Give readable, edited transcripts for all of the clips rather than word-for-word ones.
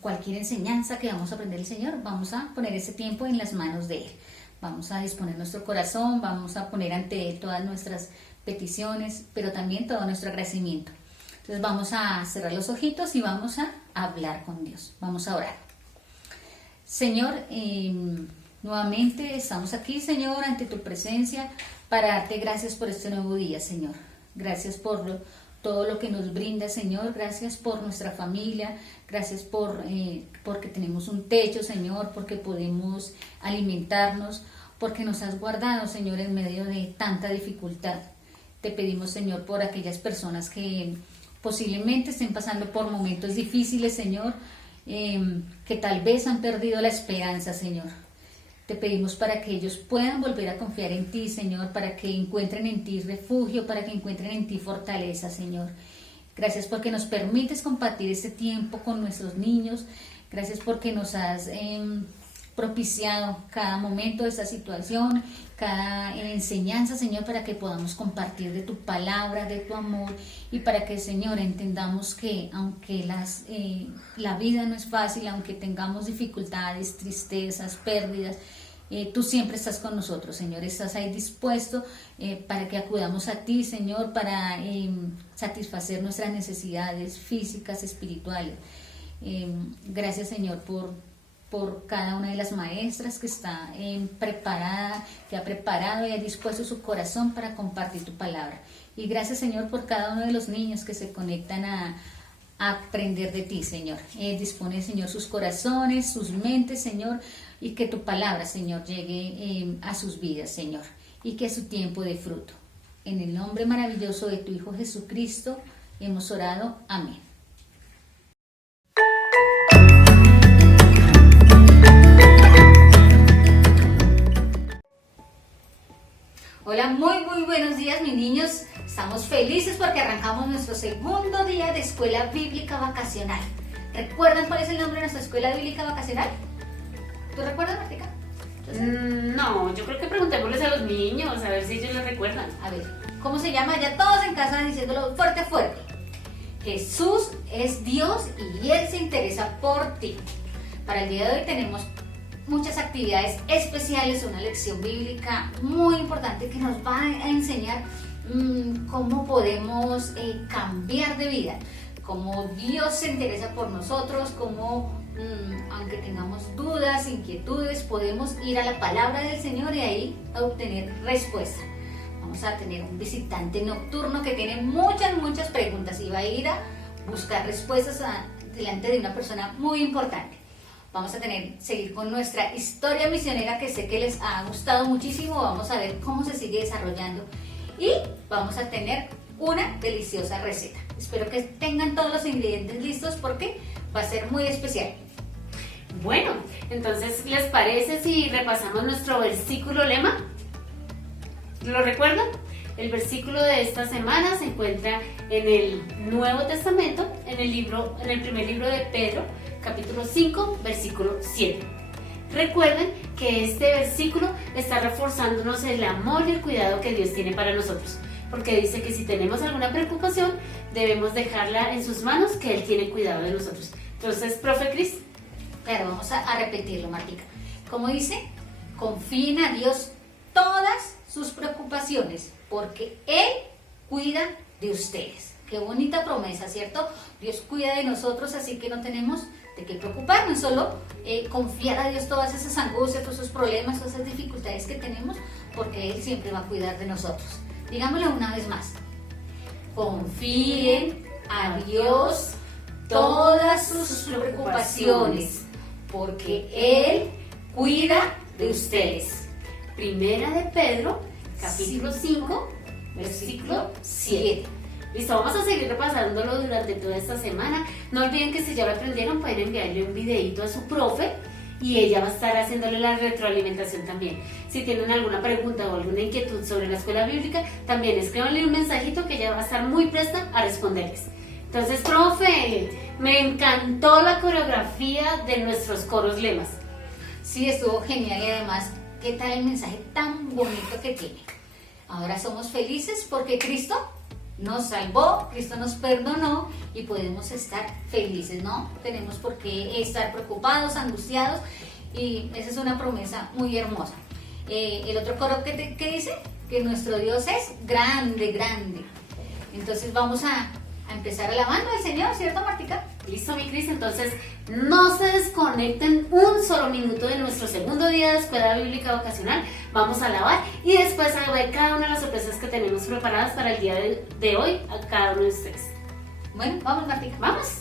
cualquier enseñanza que vamos a aprender del Señor, vamos a poner ese tiempo en las manos de Él. Vamos a disponer nuestro corazón, vamos a poner ante Él todas nuestras peticiones, pero también todo nuestro agradecimiento. Entonces vamos a cerrar los ojitos y vamos a hablar con Dios. Vamos a orar. Señor, nuevamente estamos aquí, Señor, ante tu presencia para darte gracias por este nuevo día, Señor. Gracias por todo lo que nos brinda, Señor. Gracias por nuestra familia. Gracias porque tenemos un techo, Señor, porque podemos alimentarnos, porque nos has guardado, Señor, en medio de tanta dificultad. Te pedimos, Señor, por aquellas personas que posiblemente estén pasando por momentos difíciles, Señor, que tal vez han perdido la esperanza, Señor. Te pedimos para que ellos puedan volver a confiar en ti, Señor, para que encuentren en ti refugio, para que encuentren en ti fortaleza, Señor. Gracias porque nos permites compartir este tiempo con nuestros niños. Gracias porque nos has propiciado cada momento de esta situación, cada enseñanza, Señor, para que podamos compartir de tu palabra, de tu amor, y para que, Señor, entendamos que aunque la vida no es fácil, aunque tengamos dificultades, tristezas, pérdidas, tú siempre estás con nosotros, Señor. Estás ahí dispuesto para que acudamos a ti, Señor, para satisfacer nuestras necesidades físicas, espirituales. Gracias, Señor, por cada una de las maestras que está preparada, que ha preparado y ha dispuesto su corazón para compartir tu palabra. Y gracias, Señor, por cada uno de los niños que se conectan a aprender de ti, Señor. Dispone, Señor, sus corazones, sus mentes, Señor, y que tu palabra, Señor, llegue a sus vidas, Señor, y que su tiempo dé fruto. En el nombre maravilloso de tu Hijo Jesucristo hemos orado. Amén. Hola, muy buenos días, mis niños. Estamos felices porque arrancamos nuestro segundo día de escuela bíblica vacacional. ¿Recuerdan cuál es el nombre de nuestra escuela bíblica vacacional? ¿Tú recuerdas, Martica? No, yo creo que preguntémosles a los niños, a ver si ellos lo recuerdan. A ver, ¿cómo se llama? Ya todos en casa diciéndolo fuerte. Jesús es Dios y Él se interesa por ti. Para el día de hoy tenemos muchas actividades especiales, una lección bíblica muy importante que nos va a enseñar cómo podemos cambiar de vida, cómo Dios se interesa por nosotros, cómo aunque tengamos dudas, inquietudes, podemos ir a la palabra del Señor y ahí obtener respuesta. Vamos a tener un visitante nocturno que tiene muchas preguntas y va a ir a buscar respuestas delante de una persona muy importante. Vamos a seguir con nuestra historia misionera que sé que les ha gustado muchísimo. Vamos a ver cómo se sigue desarrollando y vamos a tener una deliciosa receta. Espero que tengan todos los ingredientes listos porque va a ser muy especial. Bueno, entonces, ¿les parece si repasamos nuestro versículo lema? ¿Lo recuerdan? El versículo de esta semana se encuentra en el Nuevo Testamento, en el primer libro de Pedro, capítulo 5, versículo 7. Recuerden que este versículo está reforzándonos el amor y el cuidado que Dios tiene para nosotros, porque dice que si tenemos alguna preocupación, debemos dejarla en sus manos, que Él tiene cuidado de nosotros. Entonces, profe Cris. Claro, vamos a repetirlo, Martica. Como dice, confíen a Dios todas sus preocupaciones, porque Él cuida de ustedes. Qué bonita promesa, ¿cierto? Dios cuida de nosotros, así que no tenemos de qué preocuparnos, solo confiar a Dios todas esas angustias, todos esos problemas, todas esas dificultades que tenemos, porque Él siempre va a cuidar de nosotros. Digámoslo una vez más. Confíen a Dios todas sus preocupaciones, porque Él cuida de ustedes. Primera de Pedro, capítulo 5, versículo 7. Listo, vamos a seguir repasándolo durante toda esta semana. No olviden que si ya lo aprendieron pueden enviarle un videito a su profe y ella va a estar haciéndole la retroalimentación también. Si tienen alguna pregunta o alguna inquietud sobre la escuela bíblica, también escríbanle un mensajito que ella va a estar muy presta a responderles. Entonces, profe, me encantó la coreografía de nuestros coros lemas. Sí, estuvo genial y además, ¿qué tal el mensaje tan bonito que tiene? Ahora somos felices porque Cristo nos salvó, Cristo nos perdonó y podemos estar felices, no tenemos por qué estar preocupados, angustiados, y esa es una promesa muy hermosa. El otro coro que dice que nuestro Dios es grande, grande. Entonces vamos a empezar alabando al Señor, ¿cierto, Martica? Listo, mi Cris, entonces no se desconecten un solo minuto de nuestro segundo día de Escuela Bíblica Vocacional. Vamos a alabar y después a ver cada una de las sorpresas que tenemos preparadas para el día de hoy a cada uno de ustedes. Bueno, vamos, Martica. ¡Vamos!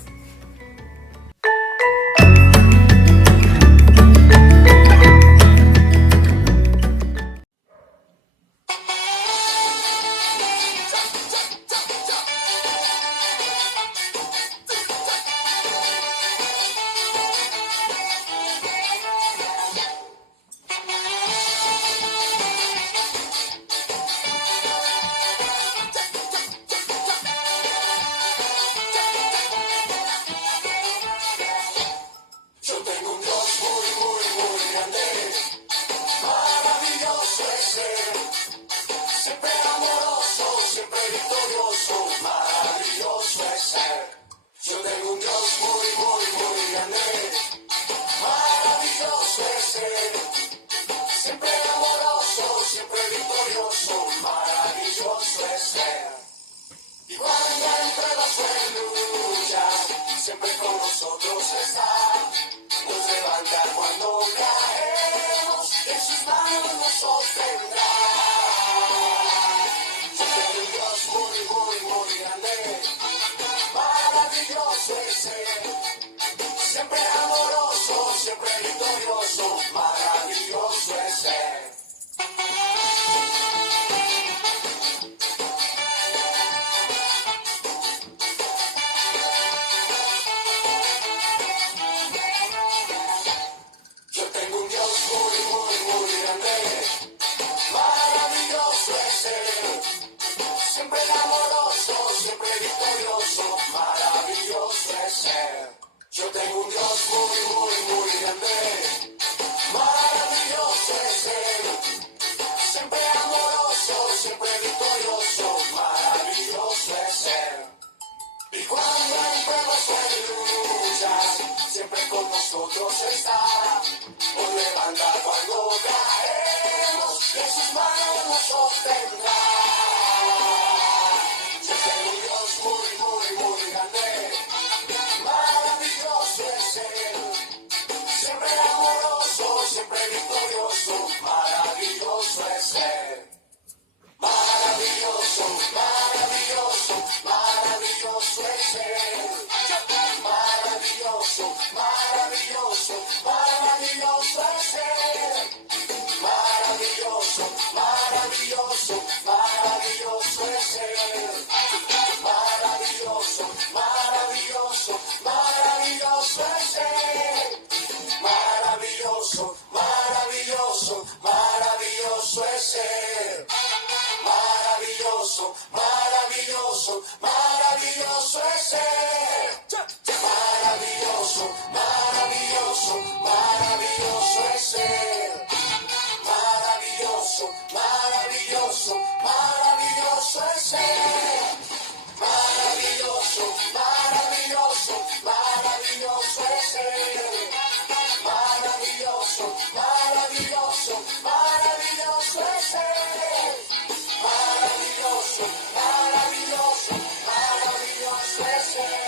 Maravilloso, maravilloso, maravilloso es Él.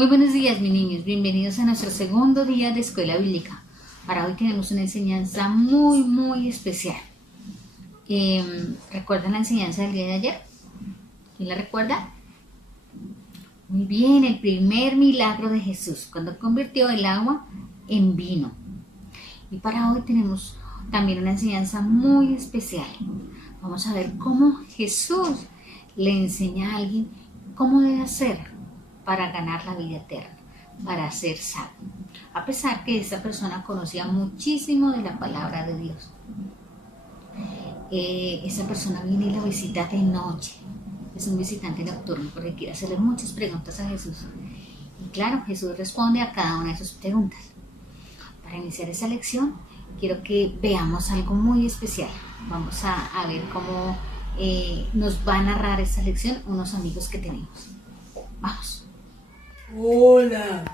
Muy buenos días, mis niños. Bienvenidos a nuestro segundo día de Escuela Bíblica. Para hoy tenemos una enseñanza muy especial. ¿Recuerdan la enseñanza del día de ayer? ¿Quién la recuerda? Muy bien, el primer milagro de Jesús, cuando convirtió el agua en vino. Y para hoy tenemos también una enseñanza muy especial. Vamos a ver cómo Jesús le enseña a alguien cómo debe hacer para ganar la vida eterna, para ser salvo. A pesar que esta persona conocía muchísimo de la palabra de Dios. Esa persona viene y la visita de noche. Es un visitante nocturno porque quiere hacerle muchas preguntas a Jesús. Y claro, Jesús responde a cada una de sus preguntas. Para iniciar esa lección, quiero que veamos algo muy especial. Vamos a ver cómo nos va a narrar esta lección unos amigos que tenemos. Vamos. Hola,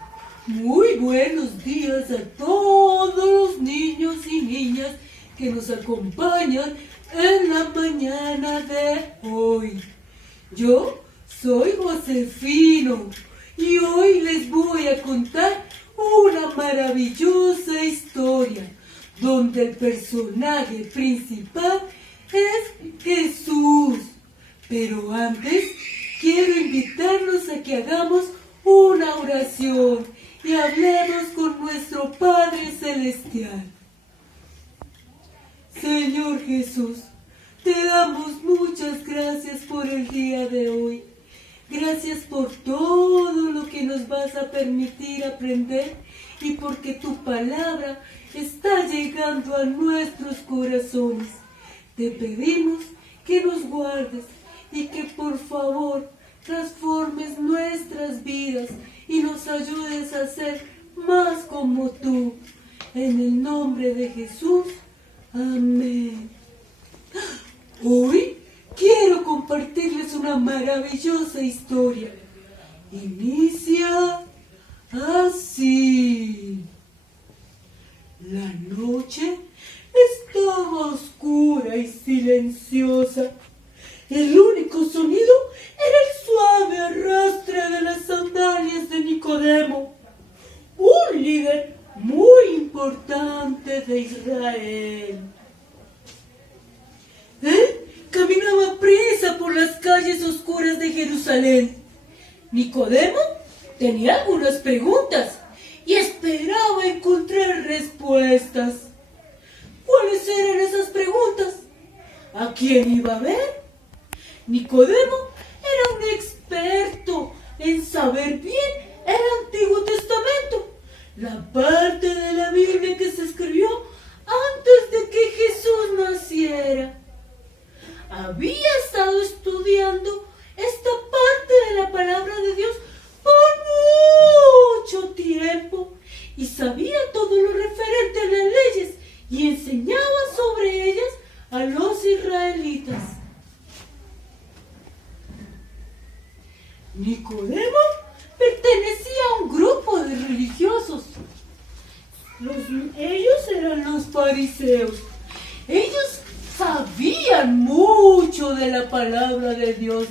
muy buenos días a todos los niños y niñas que nos acompañan en la mañana de hoy. Yo soy Josefino y hoy les voy a contar una maravillosa historia donde el personaje principal es Jesús. Pero antes quiero invitarlos a que hagamos una oración y hablemos con nuestro Padre Celestial. Señor Jesús, te damos muchas gracias por el día de hoy. Gracias por todo lo que nos vas a permitir aprender y porque tu palabra está llegando a nuestros corazones. Te pedimos que nos guardes y que por favor transformes nuestras vidas y nos ayudes a ser más como tú. En el nombre de Jesús. Amén. Hoy quiero compartirles una maravillosa historia. Inicia así. La noche estaba oscura y silenciosa. El único sonido era el suave arrastre de las sandalias de Nicodemo, un líder muy importante de Israel. Él caminaba a prisa por las calles oscuras de Jerusalén. Nicodemo tenía algunas preguntas y esperaba encontrar respuestas. ¿Cuáles eran esas preguntas? ¿A quién iba a ver? Nicodemo era un experto en saber bien el Antiguo Testamento, la parte de la Biblia que se escribió antes de que Jesús naciera. Había estado estudiando esta parte de la palabra de Dios por mucho tiempo y sabía todo lo referente a las leyes y enseñaba sobre ellas a los israelitas. Nicodemo pertenecía a un grupo de religiosos. Ellos eran los fariseos. Ellos sabían mucho de la palabra de Dios,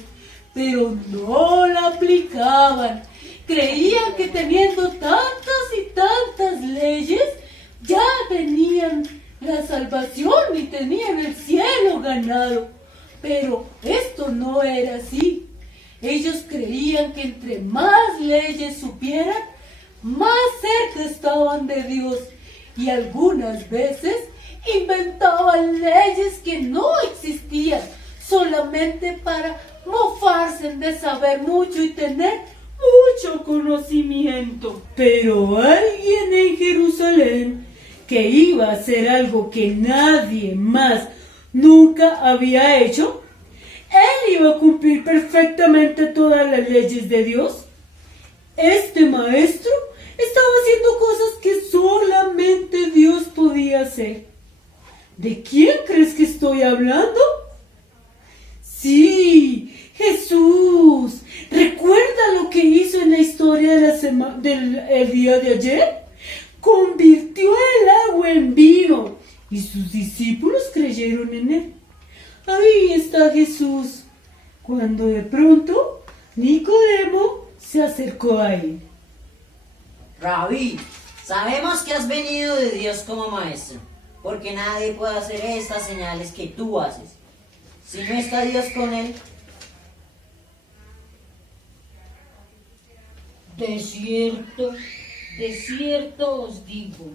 pero no la aplicaban. Creían que teniendo tantas y tantas leyes, ya tenían la salvación y tenían el cielo ganado. Pero esto no era así. Ellos creían que entre más leyes supieran, más cerca estaban de Dios. Y algunas veces inventaban leyes que no existían, solamente para mofarse de saber mucho y tener mucho conocimiento. Pero alguien en Jerusalén que iba a hacer algo que nadie más nunca había hecho, él iba a cumplir perfectamente todas las leyes de Dios. Este maestro estaba haciendo cosas que solamente Dios podía hacer. ¿De quién crees que estoy hablando? Sí, Jesús. ¿Recuerda lo que hizo en la historia del día de ayer? Convirtió el agua en vino y sus discípulos creyeron en él. Ahí está Jesús, cuando de pronto Nicodemo se acercó a él. Rabí, sabemos que has venido de Dios como maestro, porque nadie puede hacer estas señales que tú haces, si no está Dios con él. De cierto os digo,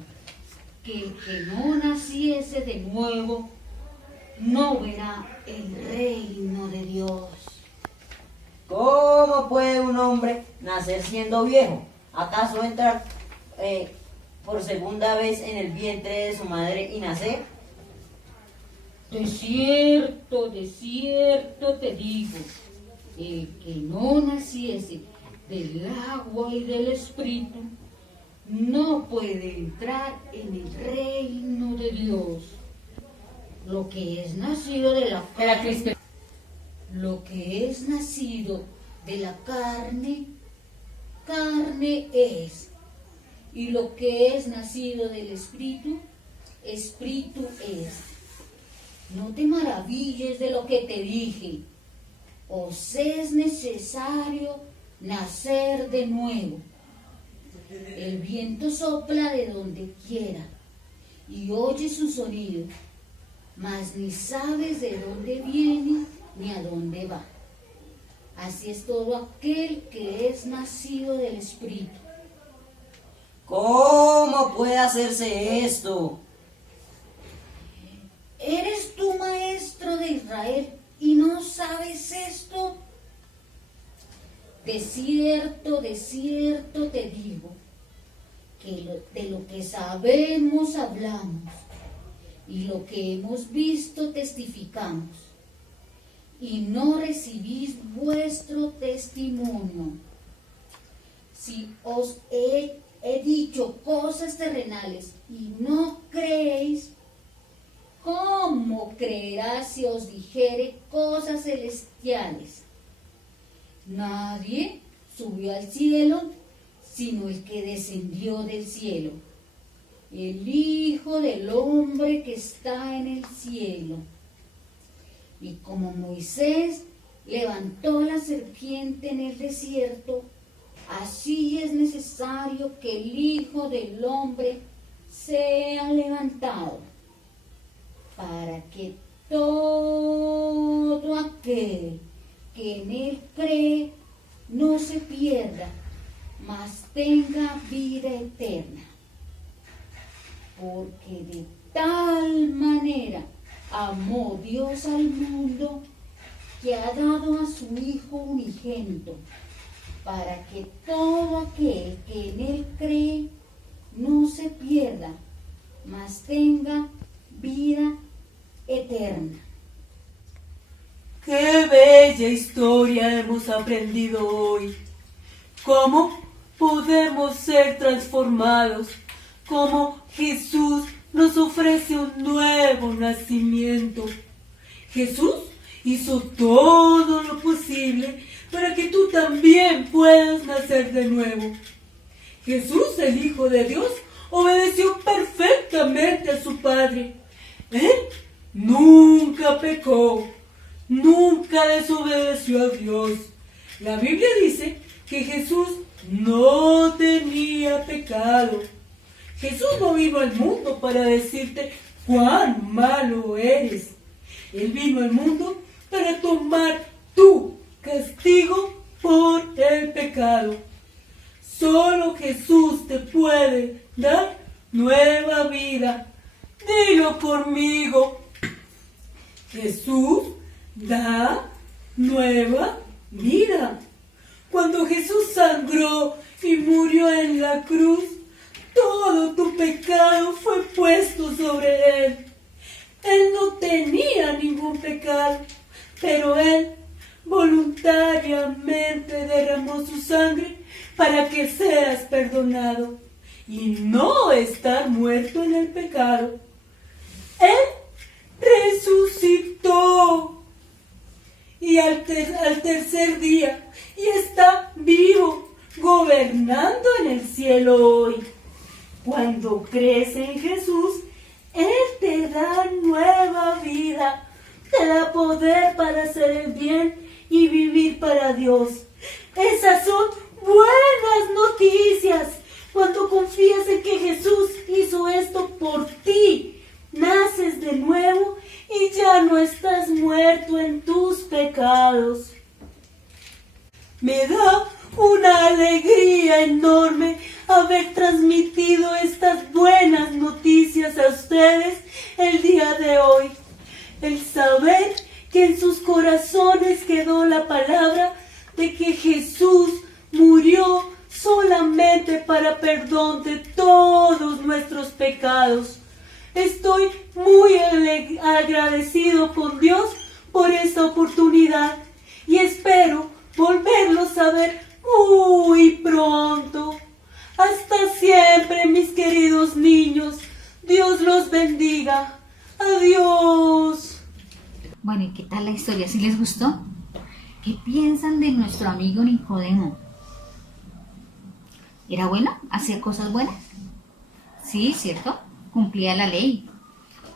que el que no naciese de nuevo, no verá el reino de Dios. ¿Cómo puede un hombre nacer siendo viejo? ¿Acaso entrar por segunda vez en el vientre de su madre y nacer? De cierto te digo, el que no naciese del agua y del espíritu, no puede entrar en el reino de Dios. Lo que es nacido de la carne, lo que es nacido de la carne, carne es. Y lo que es nacido del espíritu, espíritu es. No te maravilles de lo que te dije. Os es necesario nacer de nuevo. El viento sopla de donde quiera y oye su sonido, mas ni sabes de dónde viene ni a dónde va. Así es todo aquel que es nacido del Espíritu. ¿Cómo puede hacerse esto? ¿Eres tú maestro de Israel y no sabes esto? De cierto te digo, que de lo que sabemos hablamos, y lo que hemos visto testificamos, y no recibís vuestro testimonio. Si os he dicho cosas terrenales y no creéis, ¿cómo creerás si os dijere cosas celestiales? Nadie subió al cielo, sino el que descendió del cielo, el Hijo del Hombre que está en el cielo. Y como Moisés levantó la serpiente en el desierto, así es necesario que el Hijo del Hombre sea levantado, para que todo aquel que en él cree no se pierda, mas tenga vida eterna. Porque de tal manera amó Dios al mundo, que ha dado a su Hijo unigénito, para que todo aquel que en él cree no se pierda, mas tenga vida eterna. ¡Qué bella historia hemos aprendido hoy! ¿Cómo podemos ser transformados? ¿Cómo Jesús nos ofrece un nuevo nacimiento? Jesús hizo todo lo posible para que tú también puedas nacer de nuevo. Jesús, el Hijo de Dios, obedeció perfectamente a su Padre. Él nunca pecó, nunca desobedeció a Dios. La Biblia dice que Jesús no tenía pecado. Jesús no vino al mundo para decirte cuán malo eres. Él vino al mundo para tomar tu castigo por el pecado. Solo Jesús te puede dar nueva vida. Dilo conmigo. Jesús da nueva vida. Cuando Jesús sangró y murió en la cruz, todo tu pecado fue puesto sobre él. Él no tenía ningún pecado, pero él voluntariamente derramó su sangre para que seas perdonado y no estar muerto en el pecado. Él resucitó y al tercer día y está vivo, gobernando en el cielo hoy. Cuando crees en Jesús, Él te da nueva vida, te da poder para hacer el bien y vivir para Dios. Esas son buenas noticias, Cuando confías en que Jesús hizo esto por ti, naces de nuevo y ya no estás muerto en tus pecados. Me da una alegría enorme haber transmitido estas buenas noticias a ustedes el día de hoy. El saber que en sus corazones quedó la palabra de que Jesús murió solamente para perdón de todos nuestros pecados. Estoy muy agradecido con Dios por esta oportunidad y espero volverlos a ver muy pronto. Hasta siempre, mis queridos niños. Dios los bendiga. Adiós. Bueno, ¿y qué tal la historia? ¿Sí les gustó? ¿Qué piensan de nuestro amigo Nicodemo? ¿Era bueno? ¿Hacía cosas buenas? Sí, ¿cierto? Cumplía la ley.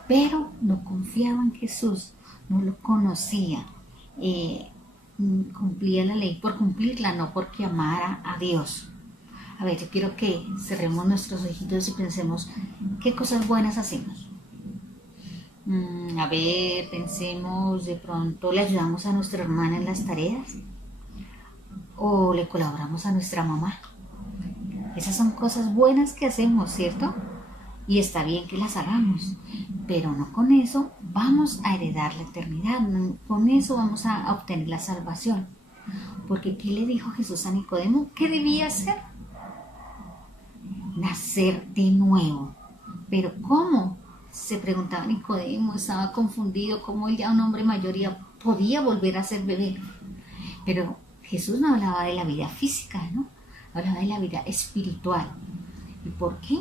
Pero no confiaba en Jesús, no lo conocía. Cumplía la ley por cumplirla, no porque amara a Dios. A ver, yo quiero que cerremos nuestros ojitos y pensemos qué cosas buenas hacemos. A ver, pensemos, de pronto le ayudamos a nuestra hermana en las tareas o le colaboramos a nuestra mamá. Esas son cosas buenas que hacemos, ¿cierto? Y está bien que las hagamos, pero no con eso vamos a heredar la eternidad, no con eso vamos a obtener la salvación. Porque ¿qué le dijo Jesús a Nicodemo? ¿Qué debía hacer? Nacer de nuevo. ¿Pero cómo? Se preguntaba Nicodemo, estaba confundido, cómo él ya un hombre mayor ya podía volver a ser bebé. Pero Jesús no hablaba de la vida física, ¿no? Hablaba de la vida espiritual. ¿Y por qué?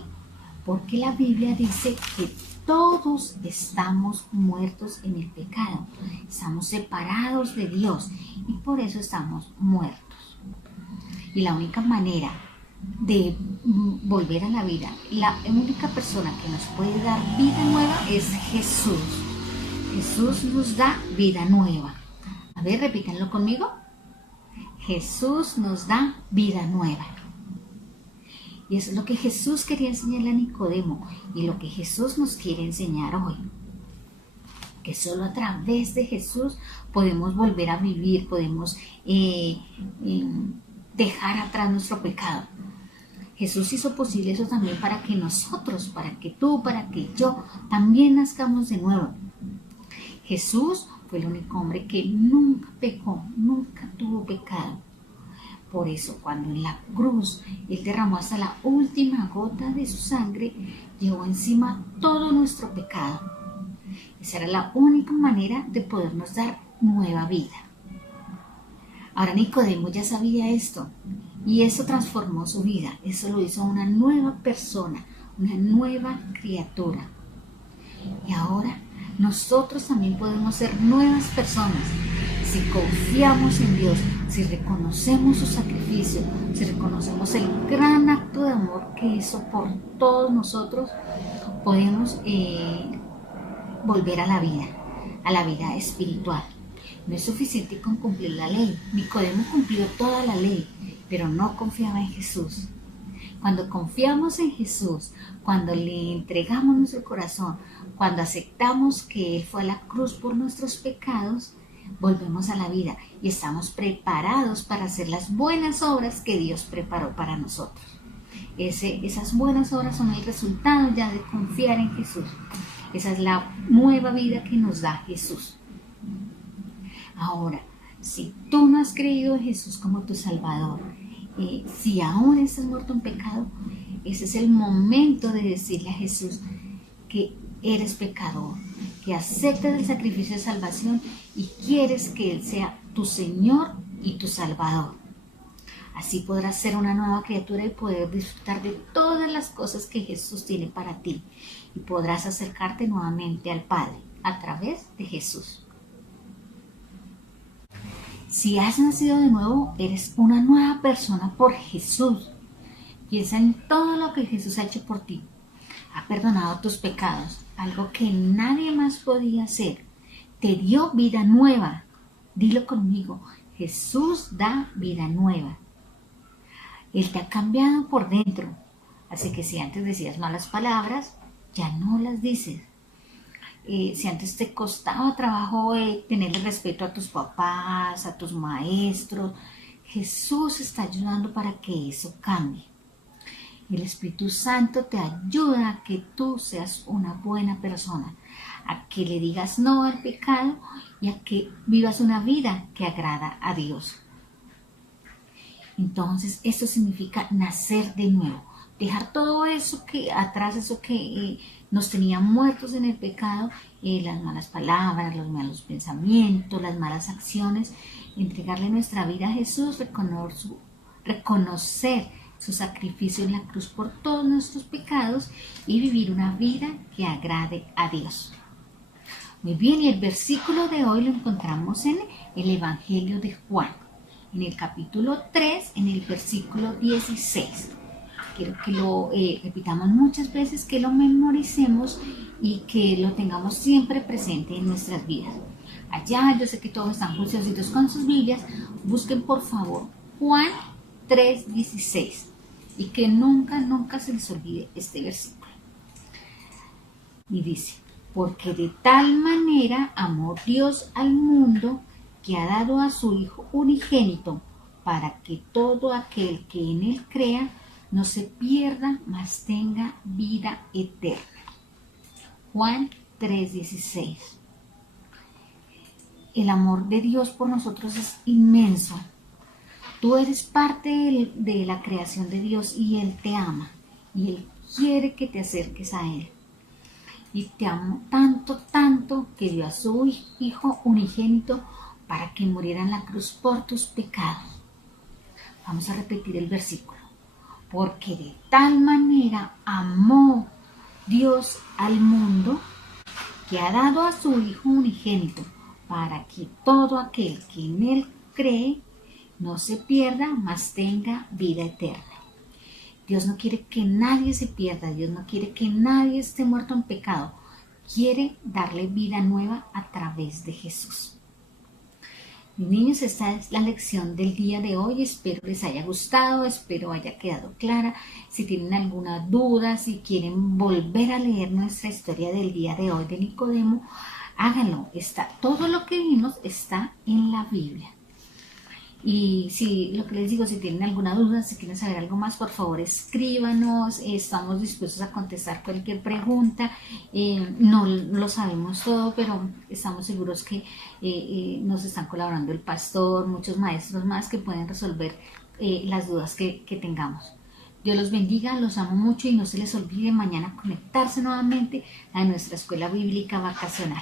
Porque la Biblia dice que todos estamos muertos en el pecado, estamos separados de Dios y por eso estamos muertos. Y la única manera de volver a la vida, la única persona que nos puede dar vida nueva es Jesús. Jesús nos da vida nueva. A ver, repítanlo conmigo. Jesús nos da vida nueva. Y eso es lo que Jesús quería enseñarle a Nicodemo y lo que Jesús nos quiere enseñar hoy. Que solo a través de Jesús podemos volver a vivir, podemos dejar atrás nuestro pecado. Jesús hizo posible eso también para que nosotros, para que tú, para que yo también nazcamos de nuevo. Jesús fue el único hombre que nunca pecó, nunca tuvo pecado. Por eso, cuando en la cruz Él derramó hasta la última gota de su sangre, llevó encima todo nuestro pecado. Esa era la única manera de podernos dar nueva vida. Ahora Nicodemo ya sabía esto y eso transformó su vida. Eso lo hizo una nueva persona, una nueva criatura. Y ahora nosotros también podemos ser nuevas personas. Si confiamos en Dios, si reconocemos su sacrificio, si reconocemos el gran acto de amor que hizo por todos nosotros, podemos volver a la vida espiritual. No es suficiente con cumplir la ley. Nicodemo cumplió toda la ley, pero no confiaba en Jesús. Cuando confiamos en Jesús, cuando le entregamos nuestro corazón, cuando aceptamos que Él fue a la cruz por nuestros pecados, volvemos a la vida y estamos preparados para hacer las buenas obras que Dios preparó para nosotros. Esas buenas obras son el resultado ya de confiar en Jesús. Esa es la nueva vida que nos da Jesús. Ahora, si tú no has creído en Jesús como tu Salvador, si aún estás muerto en pecado, ese es el momento de decirle a Jesús que eres pecador, que aceptas el sacrificio de salvación y quieres que Él sea tu Señor y tu Salvador. Así podrás ser una nueva criatura y poder disfrutar de todas las cosas que Jesús tiene para ti y podrás acercarte nuevamente al Padre a través de Jesús. Si has nacido de nuevo, eres una nueva persona por Jesús. Piensa en todo lo que Jesús ha hecho por ti. Ha perdonado tus pecados, algo que nadie más podía hacer. Te dio vida nueva. Dilo conmigo, Jesús da vida nueva. Él te ha cambiado por dentro. Así que si antes decías malas palabras, ya no las dices. Si antes te costaba trabajo tenerle respeto a tus papás, a tus maestros, Jesús está ayudando para que eso cambie. El Espíritu Santo te ayuda a que tú seas una buena persona, a que le digas no al pecado y a que vivas una vida que agrada a Dios. Entonces, esto significa nacer de nuevo, dejar todo eso que atrás, eso que nos tenía muertos en el pecado, las malas palabras, los malos pensamientos, las malas acciones, entregarle nuestra vida a Jesús, reconocer su sacrificio en la cruz por todos nuestros pecados y vivir una vida que agrade a Dios. Muy bien, y el versículo de hoy lo encontramos en el Evangelio de Juan, en el capítulo 3, en el versículo 16. Quiero que lo repitamos muchas veces, que lo memoricemos y que lo tengamos siempre presente en nuestras vidas. Allá, yo sé que todos están juiciositos con sus Biblias, busquen por favor Juan 3:16 y que nunca, nunca se les olvide este versículo. Y dice, porque de tal manera amó Dios al mundo que ha dado a su Hijo unigénito para que todo aquel que en él crea no se pierda, mas tenga vida eterna. Juan 3:16. El amor de Dios por nosotros es inmenso. Tú eres parte de la creación de Dios y Él te ama y Él quiere que te acerques a Él. Y te amó tanto, tanto que dio a su Hijo unigénito para que muriera en la cruz por tus pecados. Vamos a repetir el versículo. Porque de tal manera amó Dios al mundo que ha dado a su Hijo unigénito para que todo aquel que en Él cree no se pierda, mas tenga vida eterna. Dios no quiere que nadie se pierda, Dios no quiere que nadie esté muerto en pecado, quiere darle vida nueva a través de Jesús. Mis niños, esta es la lección del día de hoy, espero les haya gustado, espero haya quedado clara. Si tienen alguna duda, si quieren volver a leer nuestra historia del día de hoy de Nicodemo, háganlo, todo lo que vimos está en la Biblia. Y si lo que les digo, si tienen alguna duda, si quieren saber algo más, por favor escríbanos, estamos dispuestos a contestar cualquier pregunta. No lo sabemos todo, pero estamos seguros que nos están colaborando el pastor, muchos maestros más que pueden resolver las dudas que tengamos. Dios los bendiga, los amo mucho y no se les olvide mañana conectarse nuevamente a nuestra escuela bíblica vacacional.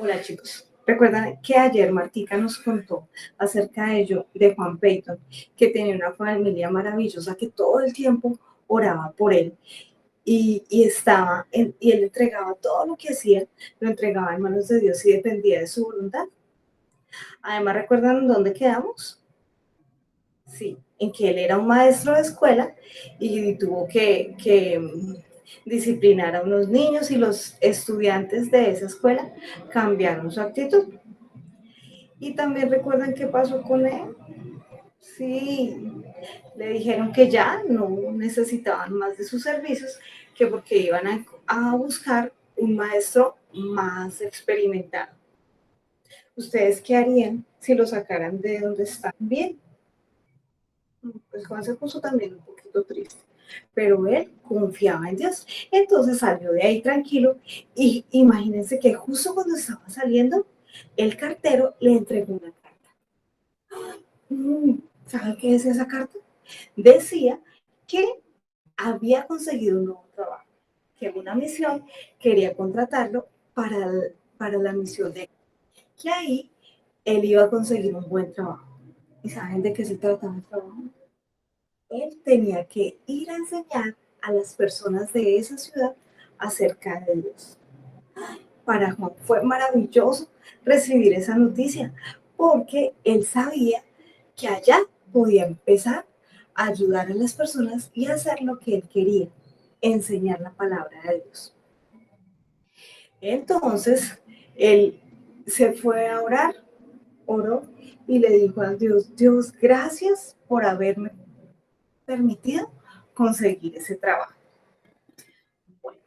Hola chicos, recuerdan que ayer Martica nos contó acerca de ello, de Juan Peyton, que tenía una familia maravillosa que todo el tiempo oraba por él y él entregaba todo lo que hacía, lo entregaba en manos de Dios y dependía de su voluntad. Además, ¿recuerdan dónde quedamos? Sí, en que él era un maestro de escuela y tuvo que disciplinar a unos niños y los estudiantes de esa escuela cambiaron su actitud. Y también recuerdan qué pasó con él. Sí, le dijeron que ya no necesitaban más de sus servicios, que porque iban a buscar un maestro más experimentado. ¿Ustedes qué harían si lo sacaran de donde están? Bien. Pues Juan se puso también un poquito triste, pero él confiaba en Dios. Entonces salió de ahí tranquilo y imagínense que justo cuando estaba saliendo, el cartero le entregó una carta. ¿Saben qué es esa carta? Decía que había conseguido un nuevo trabajo, que una misión quería contratarlo para la misión de que ahí él iba a conseguir un buen trabajo. ¿Y saben de qué se trataba el trabajo? Él tenía que ir a enseñar a las personas de esa ciudad acerca de Dios. Para Juan fue maravilloso recibir esa noticia, porque él sabía que allá podía empezar a ayudar a las personas y hacer lo que él quería, enseñar la palabra de Dios. Entonces, Él se fue a orar, oró y le dijo a Dios, Dios, gracias por haberme permitido conseguir ese trabajo. Bueno,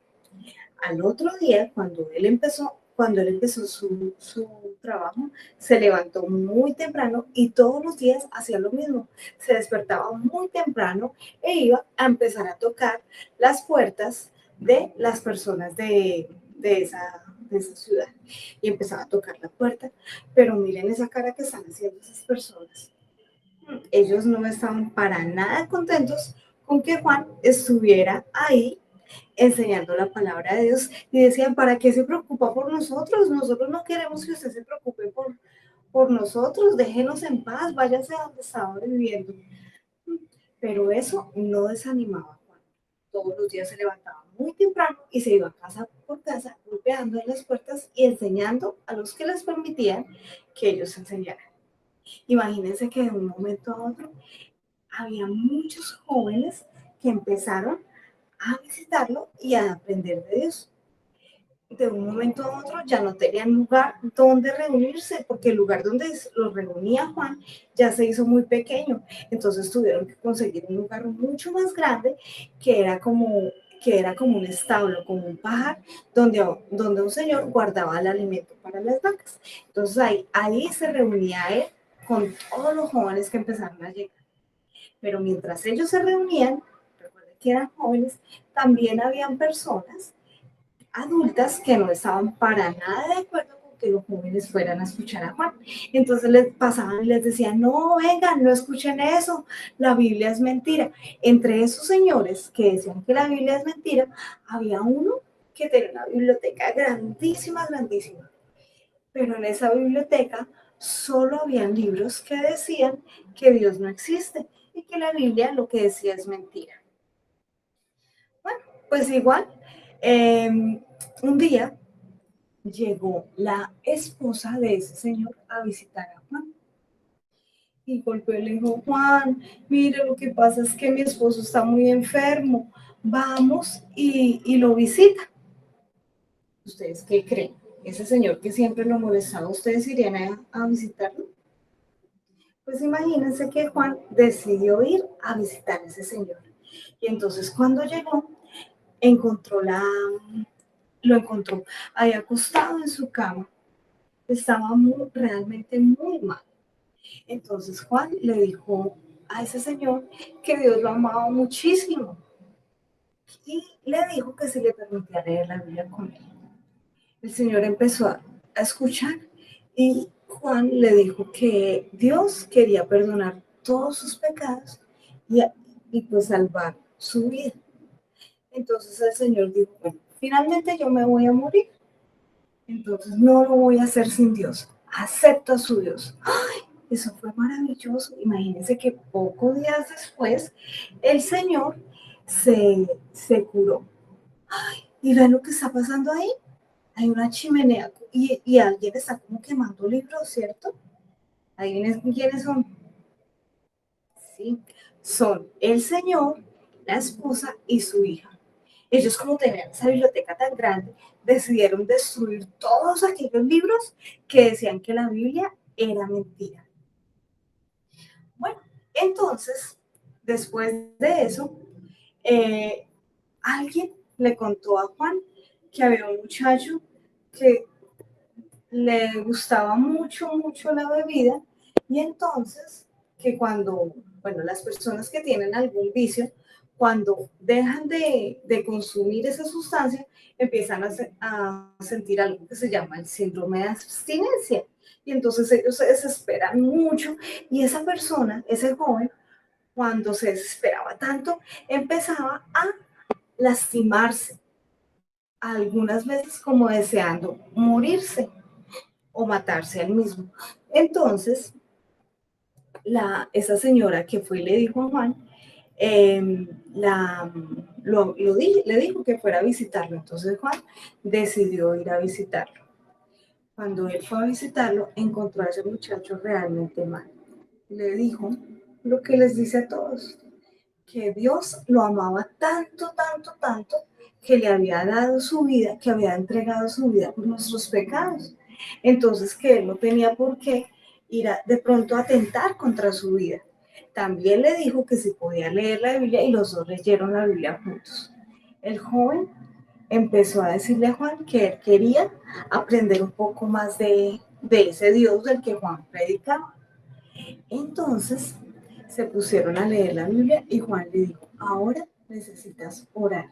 al otro día, cuando él empezó su trabajo, se levantó muy temprano y todos los días hacía lo mismo. Se despertaba muy temprano e iba a empezar a tocar las puertas de las personas de esa ciudad. Y empezaba a tocar la puerta, pero miren esa cara que están haciendo esas personas. Ellos no estaban para nada contentos con que Juan estuviera ahí enseñando la palabra de Dios y decían, ¿para qué se preocupa por nosotros? Nosotros no queremos que usted se preocupe por nosotros, déjenos en paz, váyase a donde estaba viviendo. Pero eso no desanimaba a Juan. Todos los días se levantaba muy temprano y se iba casa por casa, golpeando en las puertas y enseñando a los que les permitían que ellos enseñaran. Imagínense que de un momento a otro había muchos jóvenes que empezaron a visitarlo y a aprender de Dios. De un momento a otro ya no tenían lugar donde reunirse, porque el lugar donde los reunía Juan ya se hizo muy pequeño. Entonces tuvieron que conseguir un lugar mucho más grande que era como un establo, como un pajar, donde un señor guardaba el alimento para las vacas. Entonces ahí se reunía él con todos los jóvenes que empezaron a llegar. Pero mientras ellos se reunían, recuerden que eran jóvenes, también habían personas adultas que no estaban para nada de acuerdo con que los jóvenes fueran a escuchar a Juan. Entonces les pasaban y les decían, no, vengan, no escuchen eso, la Biblia es mentira. Entre esos señores que decían que la Biblia es mentira, había uno que tenía una biblioteca grandísima, grandísima. Pero en esa biblioteca solo habían libros que decían que Dios no existe y que la Biblia lo que decía es mentira. Bueno, pues igual, un día llegó la esposa de ese señor a visitar a Juan. Y golpeó y le dijo, Juan, mire, lo que pasa es que mi esposo está muy enfermo. Vamos y lo visita. ¿Ustedes qué creen? Ese señor que siempre lo molestaba, ¿ustedes irían a visitarlo? Pues imagínense que Juan decidió ir a visitar a ese señor. Y entonces cuando llegó, lo encontró ahí acostado en su cama. Estaba realmente muy mal. Entonces Juan le dijo a ese señor que Dios lo amaba muchísimo y le dijo que se le permitía leer la Biblia con él. El señor empezó a escuchar y Juan le dijo que Dios quería perdonar todos sus pecados y pues salvar su vida. Entonces el Señor dijo, bueno, finalmente yo me voy a morir, entonces no lo voy a hacer sin Dios, acepto a su Dios. ¡Ay! Eso fue maravilloso. Imagínense que pocos días después el Señor se curó. ¡Ay! Y ven lo que está pasando ahí. Hay una chimenea y alguien está como quemando libros, ¿cierto? Adivinen quiénes son. Sí, son el Señor, la esposa y su hija. Ellos, como tenían esa biblioteca tan grande, decidieron destruir todos aquellos libros que decían que la Biblia era mentira. Bueno, entonces, después de eso, alguien le contó a Juan que había un muchacho que le gustaba mucho, mucho la bebida y entonces que bueno, las personas que tienen algún vicio, cuando dejan de consumir esa sustancia, empiezan a sentir algo que se llama el síndrome de abstinencia. Y entonces ellos se desesperan mucho y esa persona, ese joven, cuando se desesperaba tanto, empezaba a lastimarse, algunas veces como deseando morirse o matarse al mismo. Entonces, esa señora que fue y le dijo a Juan, le dijo que fuera a visitarlo. Entonces Juan decidió ir a visitarlo. Cuando él fue a visitarlo, encontró a ese muchacho realmente mal. Le dijo lo que les dice a todos, que Dios lo amaba tanto, tanto, tanto, que le había dado su vida, que había entregado su vida por nuestros pecados. entonces que él no tenía por qué ir de pronto a atentar contra su vida. También le dijo que si podía leer la Biblia y los dos leyeron la Biblia juntos. El joven empezó a decirle a Juan que él quería aprender un poco más de ese Dios del que Juan predicaba. Entonces se pusieron a leer la Biblia y Juan le dijo, ahora necesitas orar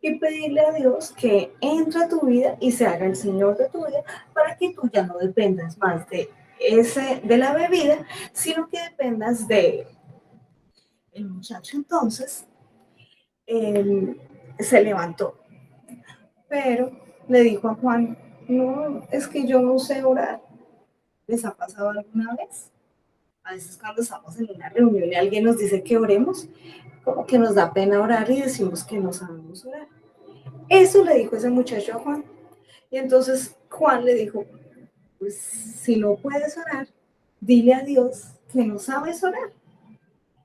y pedirle a Dios que entre a tu vida y se haga el Señor de tu vida para que tú ya no dependas más de la bebida, sino que dependas de él. El muchacho entonces se levantó, pero le dijo a Juan, no, es que yo no sé orar. ¿Les ha pasado alguna vez? A veces cuando estamos en una reunión y alguien nos dice que oremos, como que nos da pena orar y decimos que no sabemos orar. Eso le dijo ese muchacho a Juan. Y entonces Juan le dijo, pues si no puedes orar, dile a Dios que no sabes orar.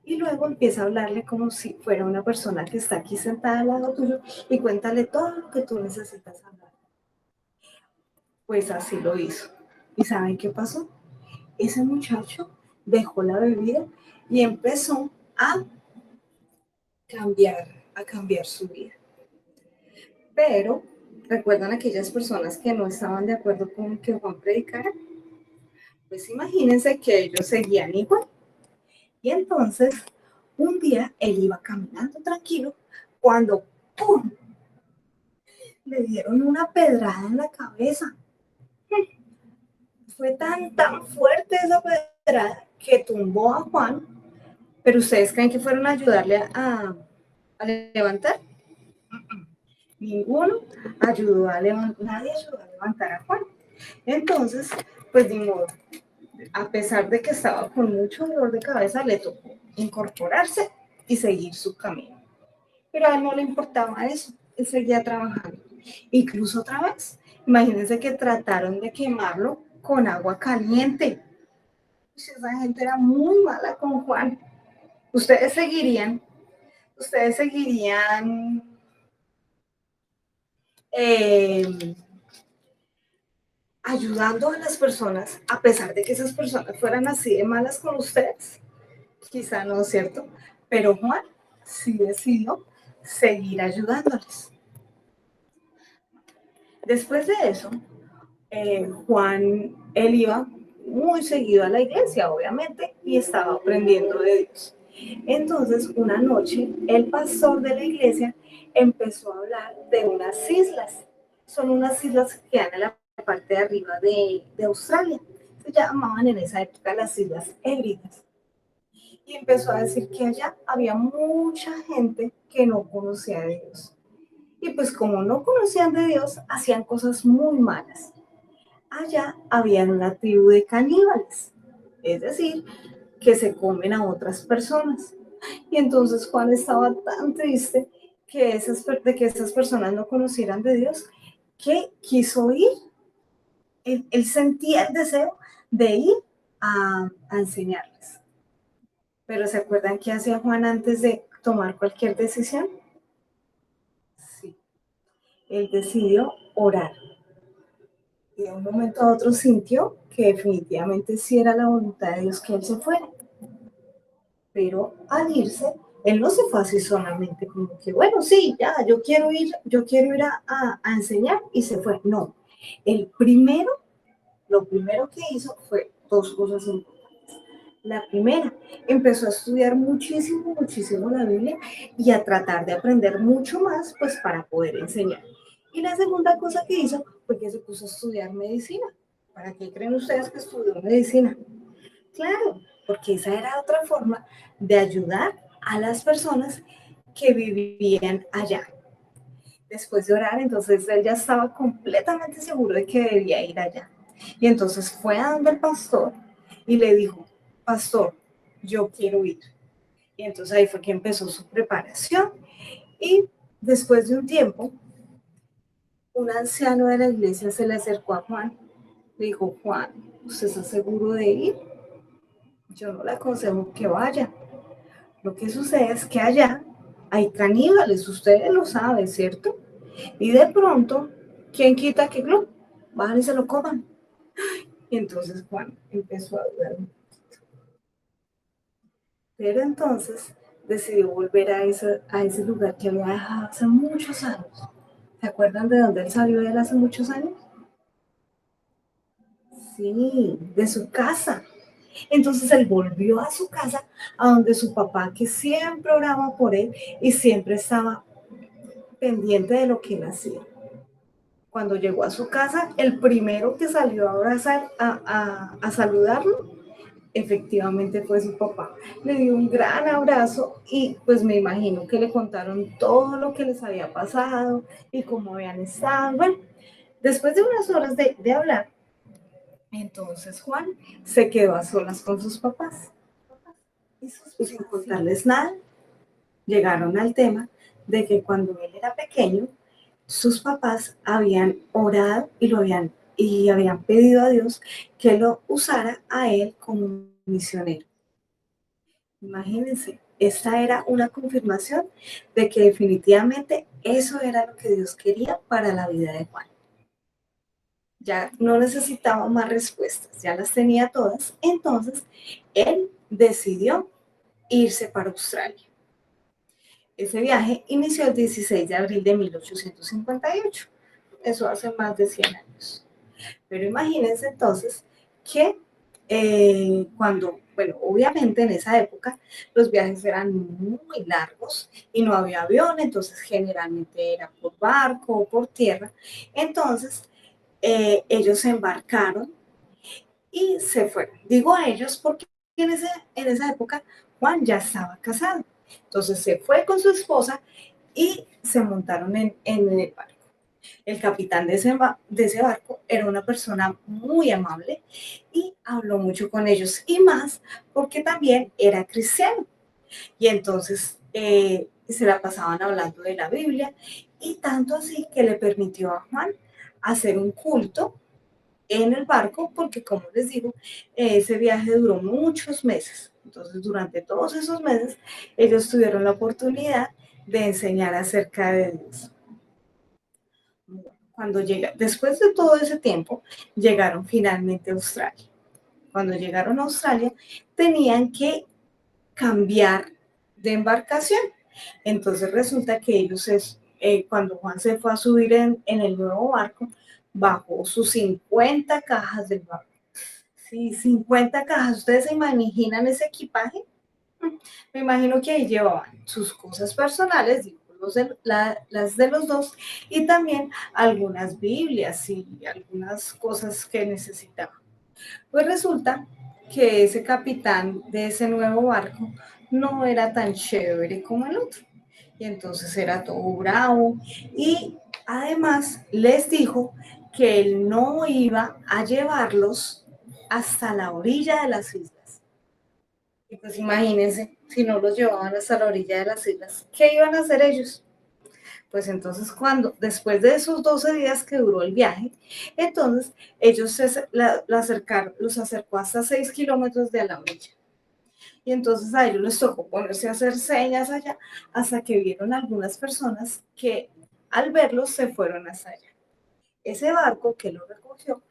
Y luego empieza a hablarle como si fuera una persona que está aquí sentada al lado tuyo y cuéntale todo lo que tú necesitas hablar. Pues así lo hizo. ¿Y saben qué pasó? Ese muchacho dejó la bebida y empezó a cambiar su vida. Pero, ¿recuerdan aquellas personas que no estaban de acuerdo con que Juan predicara? Pues imagínense que ellos seguían igual. Y entonces, un día él iba caminando tranquilo cuando ¡pum! Le dieron una pedrada en la cabeza. Fue tan fuerte esa pedrada que tumbó a Juan. ¿Pero ustedes creen que fueron a ayudarle a levantar? Ninguno ayudó a levantar, nadie ayudó a levantar a Juan. Entonces, pues ni modo, a pesar de que estaba con mucho dolor de cabeza, le tocó incorporarse y seguir su camino. Pero a él no le importaba eso, él seguía trabajando. Incluso otra vez, imagínense que trataron de quemarlo con agua caliente. Esa gente era muy mala con Juan. Ustedes seguirían ayudando a las personas, a pesar de que esas personas fueran así de malas con ustedes. Quizá no, ¿cierto? Pero Juan sí decidió seguir ayudándoles. Después de eso, él iba muy seguido a la iglesia, obviamente, y estaba aprendiendo de Dios. Entonces, una noche, el pastor de la iglesia empezó a hablar de unas islas. Son unas islas que quedan en la parte de arriba de Australia. Se llamaban en esa época las Islas Hébridas. Y empezó a decir que allá había mucha gente que no conocía a Dios. Y pues como no conocían de Dios, hacían cosas muy malas. Allá había una tribu de caníbales, es decir, que se comen a otras personas. Y entonces Juan estaba tan triste de que esas personas no conocieran de Dios, que quiso ir. Él sentía el deseo de ir a enseñarles. Pero ¿se acuerdan qué hacía Juan antes de tomar cualquier decisión? Sí, él decidió orar. Y de un momento a otro sintió que definitivamente sí era la voluntad de Dios que él se fuera. Pero al irse, él no se fue así solamente como que, bueno, sí, ya, yo quiero ir a enseñar y se fue. No, lo primero que hizo fue dos cosas importantes. La primera, empezó a estudiar muchísimo la Biblia y a tratar de aprender mucho más, pues para poder enseñar. Y la segunda cosa que hizo fue que se puso a estudiar medicina. ¿Para qué creen ustedes que estudió medicina? Claro, porque esa era otra forma de ayudar a las personas que vivían allá. Después de orar, entonces él ya estaba completamente seguro de que debía ir allá. Y entonces fue a donde el pastor y le dijo, pastor, yo quiero ir. Y entonces ahí fue que empezó su preparación. Y después de un tiempo, un anciano de la iglesia se le acercó a Juan. Le dijo, Juan, ¿usted está seguro de ir? Yo no le aconsejo que vaya. Lo que sucede es que allá hay caníbales, ustedes lo saben, ¿cierto? Y de pronto, ¿quién quita que van y se lo coman? Y entonces Juan empezó a dudar. Pero entonces decidió volver a ese lugar que había dejado hace muchos años. ¿Se acuerdan de dónde él salió de él hace muchos años? Sí, de su casa. Entonces él volvió a su casa, a donde su papá, que siempre oraba por él y siempre estaba pendiente de lo que él hacía. Cuando llegó a su casa, el primero que salió a abrazar, a saludarlo, efectivamente fue su papá. Le dio un gran abrazo y pues me imagino que le contaron todo lo que les había pasado y cómo habían estado. Bueno, después de unas horas de hablar, entonces Juan se quedó a solas con sus papás y sin contarles nada, llegaron al tema de que cuando él era pequeño, sus papás habían orado y habían pedido a Dios que lo usara a él como misionero. Imagínense, esta era una confirmación de que definitivamente eso era lo que Dios quería para la vida de Juan. Ya no necesitaba más respuestas, ya las tenía todas. Entonces, él decidió irse para Australia. Ese viaje inició el 16 de abril de 1858. Eso hace más de 100 años. Pero imagínense entonces que bueno, obviamente en esa época los viajes eran muy largos y no había avión, entonces generalmente era por barco o por tierra. Entonces ellos se embarcaron y se fueron. Digo a ellos porque en esa época Juan ya estaba casado. Entonces se fue con su esposa y se montaron en el barco. El capitán de ese barco era una persona muy amable y habló mucho con ellos y más porque también era cristiano. Y entonces se la pasaban hablando de la Biblia y tanto así que le permitió a Juan hacer un culto en el barco porque, como les digo, ese viaje duró muchos meses. Entonces, durante todos esos meses, ellos tuvieron la oportunidad de enseñar acerca de Dios. Después de todo ese tiempo, llegaron finalmente a Australia. Cuando llegaron a Australia, tenían que cambiar de embarcación. Entonces resulta que cuando Juan se fue a subir en el nuevo barco, bajó sus 50 cajas del barco. Sí, 50 cajas. ¿Ustedes se imaginan ese equipaje? Me imagino que ahí llevaban sus cosas personales, digo, las de los dos, y también algunas Biblias y algunas cosas que necesitaban. Pues resulta que ese capitán de ese nuevo barco no era tan chévere como el otro. Y entonces era todo bravo y además les dijo que él no iba a llevarlos hasta la orilla de las islas. Y pues imagínense, si no los llevaban hasta la orilla de las islas, ¿qué iban a hacer ellos? Pues entonces después de esos 12 días que duró el viaje, entonces ellos los acercó hasta 6 kilómetros de la orilla. Y entonces a ellos les tocó ponerse a hacer señas allá hasta que vieron algunas personas que al verlos se fueron hasta allá. Ese barco que lo recogió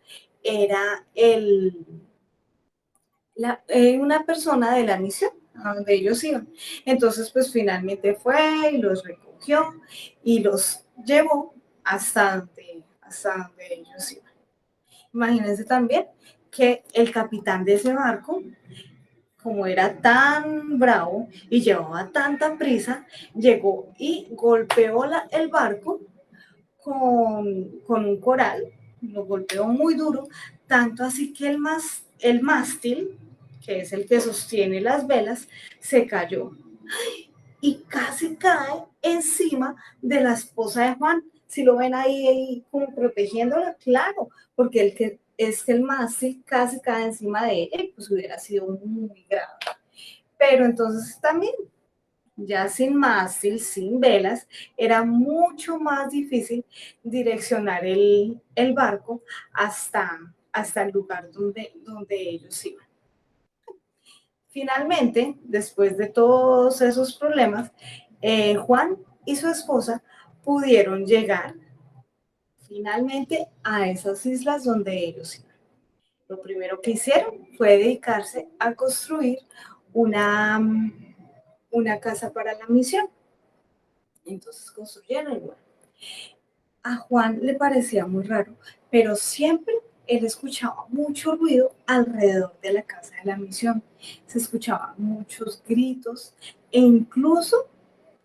era una persona de la misión a donde ellos iban. Entonces, pues finalmente fue y los recogió y los llevó hasta donde ellos iban. Imagínense también que el capitán de ese barco, como era tan bravo y llevaba tanta prisa, llegó y golpeó el barco con un coral, lo golpeó muy duro, tanto así que el mástil, que es el que sostiene las velas, se cayó y casi cae encima de la esposa de Juan. Si lo ven ahí como protegiéndola, claro, porque el mástil casi cae encima de ella y pues hubiera sido muy grave. Pero entonces también, ya sin mástil, sin velas, era mucho más difícil direccionar el barco hasta el lugar donde ellos iban. Finalmente, después de todos esos problemas, Juan y su esposa pudieron llegar finalmente a esas islas donde ellos iban. Lo primero que hicieron fue dedicarse a construir una, una casa para la misión. Entonces construyeron igual. A Juan le parecía muy raro, pero siempre él escuchaba mucho ruido alrededor de la casa de la misión. Se escuchaban muchos gritos e incluso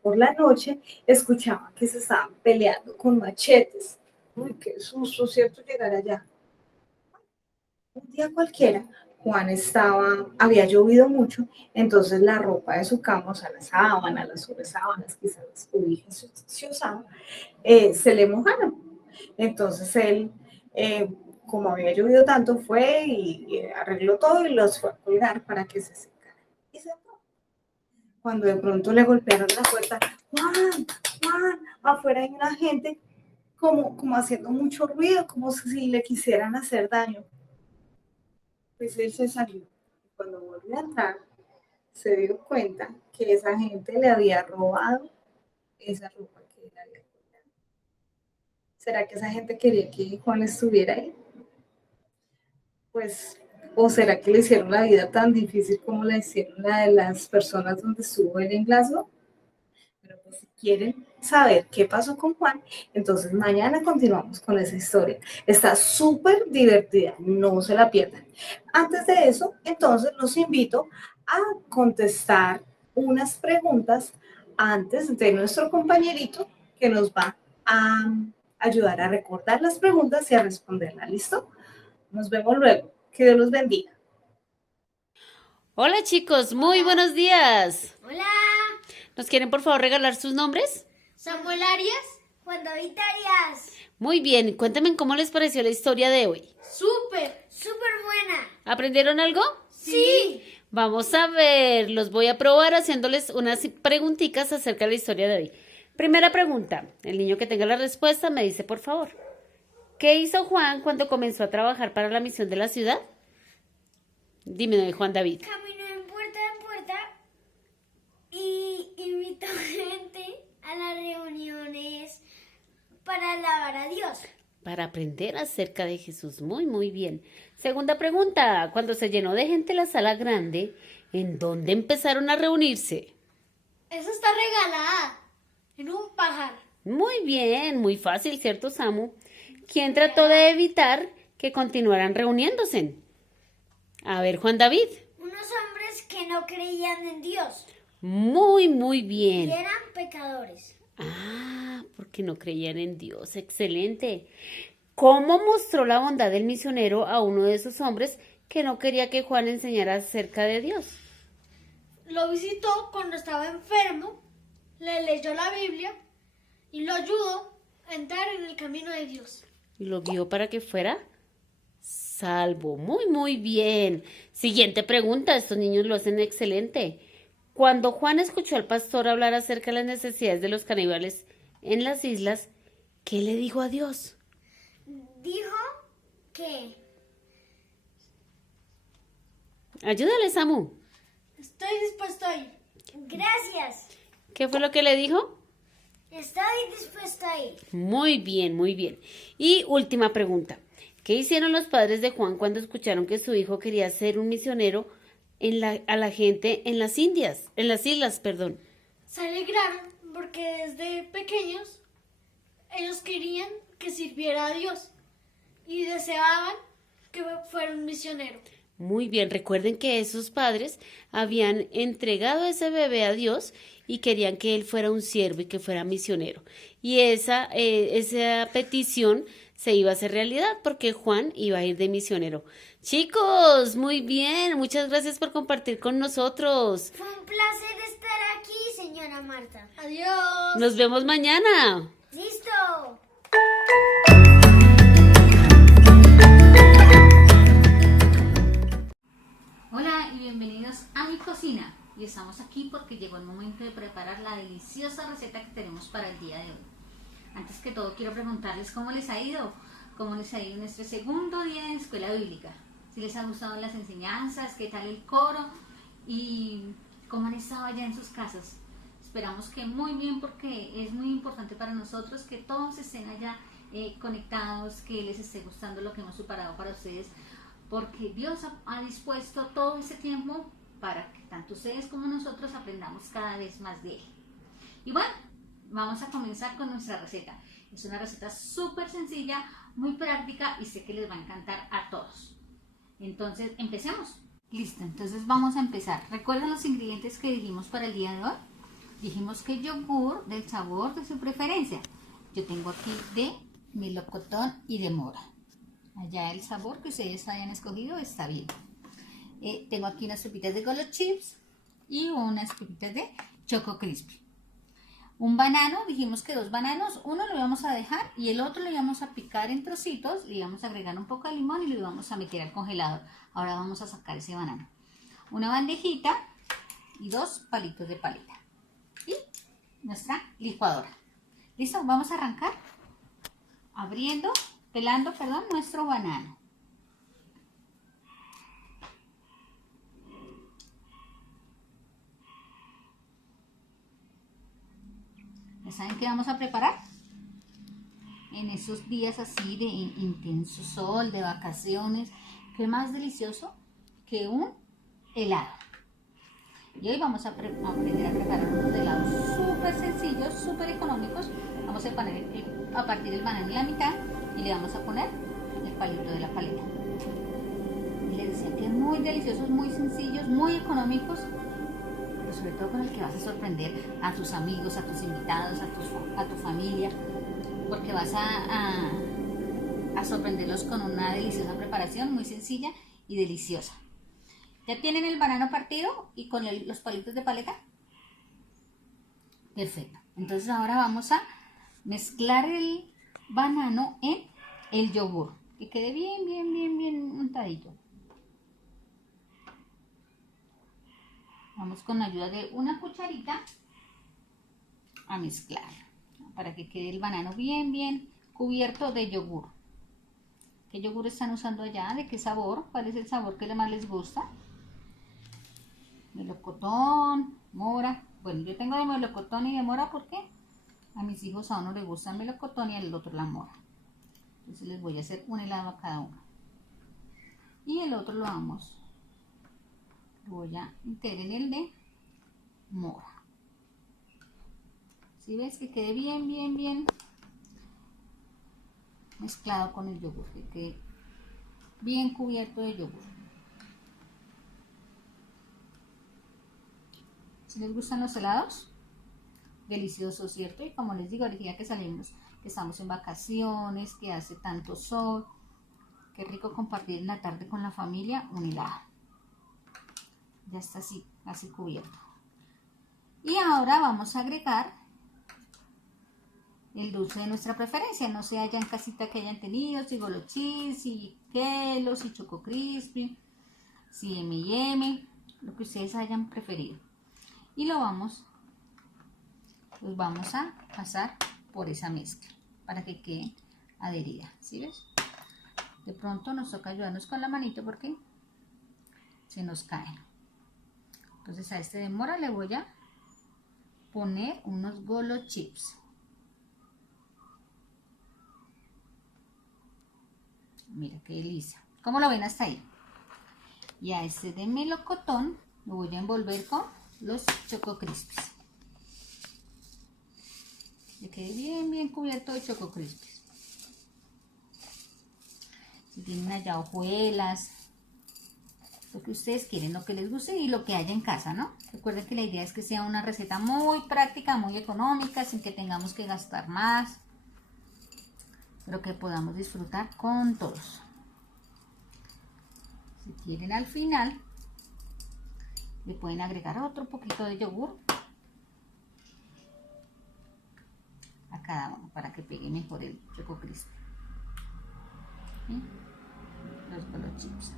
por la noche escuchaba que se estaban peleando con machetes. Uy, qué susto, ¿cierto? Llegar allá. Un día cualquiera, había llovido mucho, entonces la ropa de su cama, o sea, la sábana, las sobresábanas, quizás las cobijas se usaban, se le mojaron. Entonces él, eh, como había llovido tanto, fue y arregló todo y los fue a colgar para que se secaran. Y se fue. Cuando de pronto le golpearon la puerta, Juan, Juan, afuera hay una gente como haciendo mucho ruido, como si le quisieran hacer daño. Pues él se salió. Y cuando volvió a entrar, se dio cuenta que esa gente le había robado esa ropa que él había colgado. ¿Será que esa gente quería que Juan estuviera ahí? Pues, ¿o será que le hicieron la vida tan difícil como la hicieron la de las personas donde estuvo él en Glasgow? Pero pues si quieren saber qué pasó con Juan, entonces mañana continuamos con esa historia. Está súper divertida, no se la pierdan. Antes de eso, entonces los invito a contestar unas preguntas antes de nuestro compañerito que nos va a ayudar a recordar las preguntas y a responderlas. ¿Listo? Nos vemos luego. Que Dios los bendiga. Hola chicos, muy buenos días. Hola, ¿Nos quieren por favor regalar sus nombres? Samuel Arias, Juan David Arias. Muy bien, cuéntenme cómo les pareció la historia de hoy. Súper buena. ¿Aprendieron algo? Sí. Vamos a ver, los voy a probar haciéndoles unas preguntitas acerca de la historia de hoy. Primera pregunta, el niño que tenga la respuesta me dice por favor, ¿qué hizo Juan cuando comenzó a trabajar para la misión de la ciudad? Dime, Juan David. Caminó en puerta y invitó gente a las reuniones para alabar a Dios. Para aprender acerca de Jesús. Muy bien. Segunda pregunta, cuando se llenó de gente la sala grande, ¿en dónde empezaron a reunirse? Esa está regalada en un pajar. Muy bien, muy fácil, ¿cierto, Samu? ¿Quién trató de evitar que continuaran reuniéndose? A ver, Juan David. Unos hombres que no creían en Dios Muy y bien. eran pecadores. Ah, porque no creían en Dios. Excelente. ¿Cómo mostró la bondad del misionero a uno de esos hombres que no quería que Juan enseñara acerca de Dios? Lo visitó cuando estaba enfermo, le leyó la Biblia y lo ayudó a entrar en el camino de Dios. Y lo guió para que fuera salvo. Muy bien. Siguiente pregunta. Estos niños lo hacen excelente. Cuando Juan escuchó al pastor hablar acerca de las necesidades de los caníbales en las islas, ¿qué le dijo a Dios? Dijo que Ayúdale, Samu. estoy dispuesto a ir. Gracias. ¿Qué fue lo que le dijo? Estoy dispuesto a ir. Muy bien. Y última pregunta. ¿Qué hicieron los padres de Juan cuando escucharon que su hijo quería ser un misionero a la gente en las islas? Se alegraron porque desde pequeños ellos querían que sirviera a Dios y deseaban que fuera un misionero. Muy bien, recuerden que esos padres habían entregado ese bebé a Dios y querían que él fuera un siervo y que fuera misionero. Y esa petición se iba a hacer realidad porque Juan iba a ir de misionero. Chicos, muy bien, muchas gracias por compartir con nosotros. Fue un placer estar aquí, señora Marta. Adiós. Nos vemos mañana. Listo. Hola y bienvenidos a mi cocina. Y estamos aquí porque llegó el momento de preparar la deliciosa receta que tenemos para el día de hoy. Antes que todo quiero preguntarles cómo les ha ido en este segundo día de escuela bíblica. Si les han gustado las enseñanzas, qué tal el coro y cómo han estado allá en sus casas. Esperamos que muy bien porque es muy importante para nosotros que todos estén allá conectados, que les esté gustando lo que hemos preparado para ustedes porque Dios ha dispuesto todo ese tiempo para que tanto ustedes como nosotros aprendamos cada vez más de Él. Y bueno, vamos a comenzar con nuestra receta. Es una receta súper sencilla, muy práctica y sé que les va a encantar a todos. Entonces, empecemos. Listo, entonces vamos a empezar. ¿Recuerdan los ingredientes que dijimos para el día de hoy? Dijimos que yogur del sabor de su preferencia. Yo tengo aquí de melocotón y de mora. Allá el sabor que ustedes hayan escogido está bien. Tengo aquí unas pepitas de Golo Chips y unas pepitas de Choco Crispy. Un banano, dijimos que 2 bananos, uno lo íbamos a dejar y el otro lo íbamos a picar en trocitos, le íbamos a agregar un poco de limón y lo íbamos a meter al congelador. Ahora vamos a sacar ese banano. Una bandejita y 2 palitos de paleta. Y nuestra licuadora. ¿Listo? Vamos a arrancar pelando nuestro banano. ¿Ya saben qué vamos a preparar? En esos días así de intenso sol, de vacaciones, ¿qué más delicioso que un helado? Y hoy vamos a aprender a preparar unos helados súper sencillos, súper económicos. Vamos a partir el banano en la mitad y le vamos a poner el palito de la paleta. Y les decía que muy deliciosos, muy sencillos, muy económicos, pero sobre todo con el que vas a sorprender a tus amigos, a tus invitados, a tu familia, porque vas a sorprenderlos con una deliciosa preparación, muy sencilla y deliciosa. ¿Ya tienen el banano partido y con los palitos de paleta? Perfecto. Entonces ahora vamos a mezclar el banano en el yogur, que quede bien untadito. Vamos con la ayuda de una cucharita a mezclar para que quede el banano bien cubierto de yogur. ¿Qué yogur están usando allá? ¿De qué sabor? ¿Cuál es el sabor que más les gusta? Melocotón, mora. Bueno, yo tengo de melocotón y de mora porque a mis hijos a uno le gusta el melocotón y al otro la mora. Entonces les voy a hacer un helado a cada uno. Y el otro lo voy a meter en el de mora. Si ves que quede bien mezclado con el yogur, que quede bien cubierto de yogur. Si les gustan los helados, deliciosos, ¿cierto? Y como les digo, ahorita que salimos, que estamos en vacaciones, que hace tanto sol, qué rico compartir en la tarde con la familia un helado. Ya está así cubierto. Y ahora vamos a agregar el dulce de nuestra preferencia. No sé allá en casita que hayan tenido, si Golo Chips, si Kelos, si Choco Crispy, si M&M, lo que ustedes hayan preferido. Y los vamos a pasar por esa mezcla para que quede adherida. ¿Sí ves? De pronto nos toca ayudarnos con la manito porque se nos caen. Entonces a este de mora le voy a poner unos Golo Chips. Mira qué delicia. ¿Cómo lo ven hasta ahí? Y a este de melocotón lo voy a envolver con los Choco Crispies. Que quede bien cubierto de Choco Crispies. Si tienen allá hojuelas, lo que ustedes quieren, lo que les guste y lo que haya en casa, ¿no? Recuerden que la idea es que sea una receta muy práctica, muy económica, sin que tengamos que gastar más, pero que podamos disfrutar con todos. Si quieren al final, le pueden agregar otro poquito de yogur a cada uno para que pegue mejor el Choco Crispy. ¿Sí? Los Golo Chips.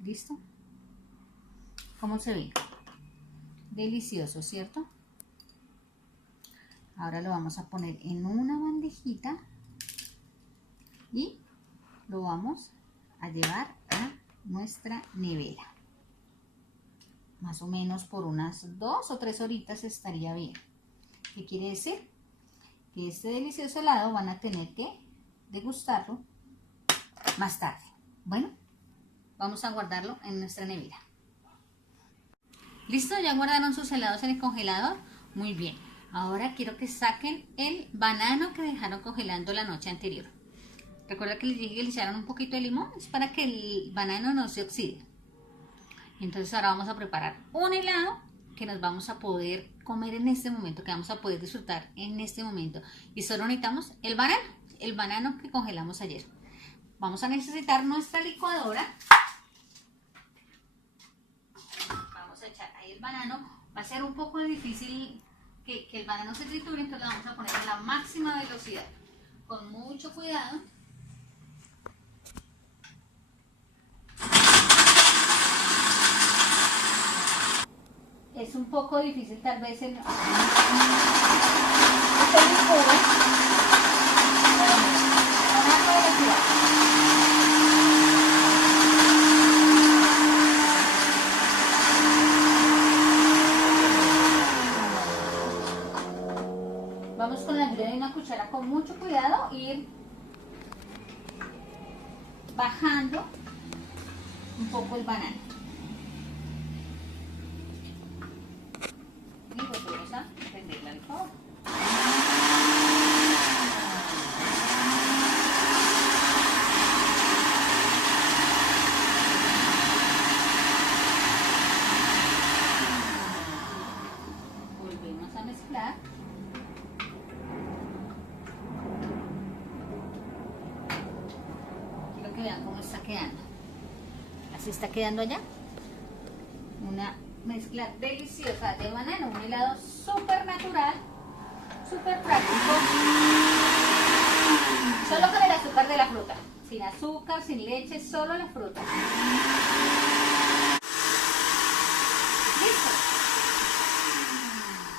¿Listo? ¿Cómo se ve? Delicioso, ¿cierto? Ahora lo vamos a poner en una bandejita y lo vamos a llevar a nuestra nevera. Más o menos por unas 2 o 3 horitas estaría bien. ¿Qué quiere decir? Que este delicioso helado van a tener que degustarlo más tarde. Bueno, vamos a guardarlo en nuestra nevera. ¿Listo? ¿Ya guardaron sus helados en el congelador? Muy bien. Ahora quiero que saquen el banano que dejaron congelando la noche anterior. Recuerda que les dije que le echaron un poquito de limón, es para que el banano no se oxide. Entonces ahora vamos a preparar un helado que nos vamos a poder comer en este momento, que vamos a poder disfrutar en este momento. Y solo necesitamos el banano que congelamos ayer. Vamos a necesitar nuestra licuadora. Vamos a echar ahí el banano. Va a ser un poco difícil que el banano se triture, entonces lo vamos a poner a la máxima velocidad. Con mucho cuidado. Es un poco difícil tal vez en este licor, con alta velocidad. Vamos con la ayuda de una cuchara con mucho cuidado, ir bajando un poco el banano. Y volvemos a prender la licuadora. Volvemos a mezclar. Quiero que vean cómo está quedando. Así está quedando allá. Una mezcla deliciosa de banano, un helado súper natural, súper práctico, solo con el azúcar de la fruta, sin azúcar, sin leche, solo la fruta. Listo.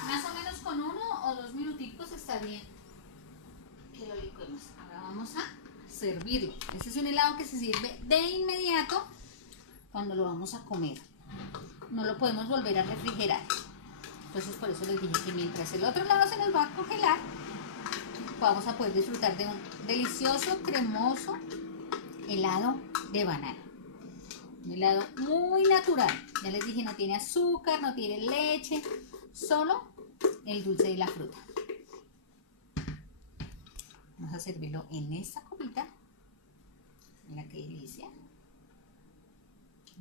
Más o menos con 1 o 2 minuticos está bien que lo licuemos. Ahora vamos a servirlo. Este es un helado que se sirve de inmediato cuando lo vamos a comer. No lo podemos volver a refrigerar. Entonces por eso les dije que mientras el otro lado se nos va a congelar, vamos a poder disfrutar de un delicioso, cremoso helado de banano. Un helado muy natural. Ya les dije, no tiene azúcar, no tiene leche, solo el dulce de la fruta. Vamos a servirlo en esta copita. Mira qué delicia.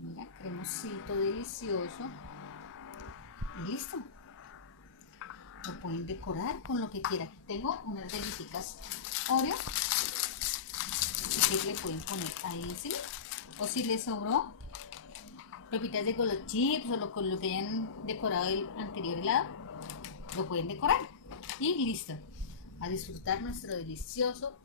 Mira, cremosito, delicioso. Y listo. Lo pueden decorar con lo que quieran. Tengo unas galletitas Oreo. Así que le pueden poner ahí encima. O si les sobró pepitas de Golo Chips o con lo que hayan decorado el anterior helado, lo pueden decorar. Y listo. A disfrutar nuestro delicioso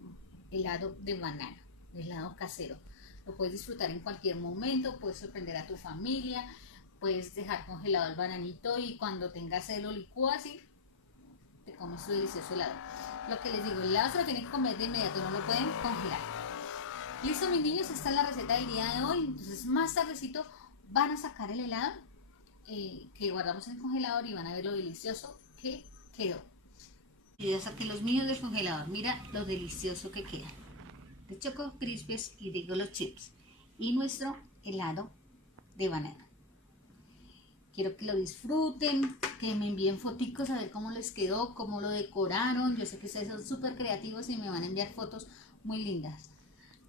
helado de banano. Helado casero. Lo puedes disfrutar en cualquier momento, puedes sorprender a tu familia, puedes dejar congelado el bananito y cuando tengas sed lo licúas y te comes tu delicioso helado. Lo que les digo, el helado se lo tienen que comer de inmediato, no lo pueden congelar. Listo, mis niños, esta es la receta del día de hoy. Entonces más tardecito van a sacar el helado que guardamos en el congelador y van a ver lo delicioso que quedó. Y ya saqué los míos del congelador, mira lo delicioso que queda. De Choco Crispies y de Golo Chips y nuestro helado de banano. Quiero que lo disfruten, que me envíen foticos a ver cómo les quedó, cómo lo decoraron. Yo sé que ustedes son súper creativos y me van a enviar fotos muy lindas.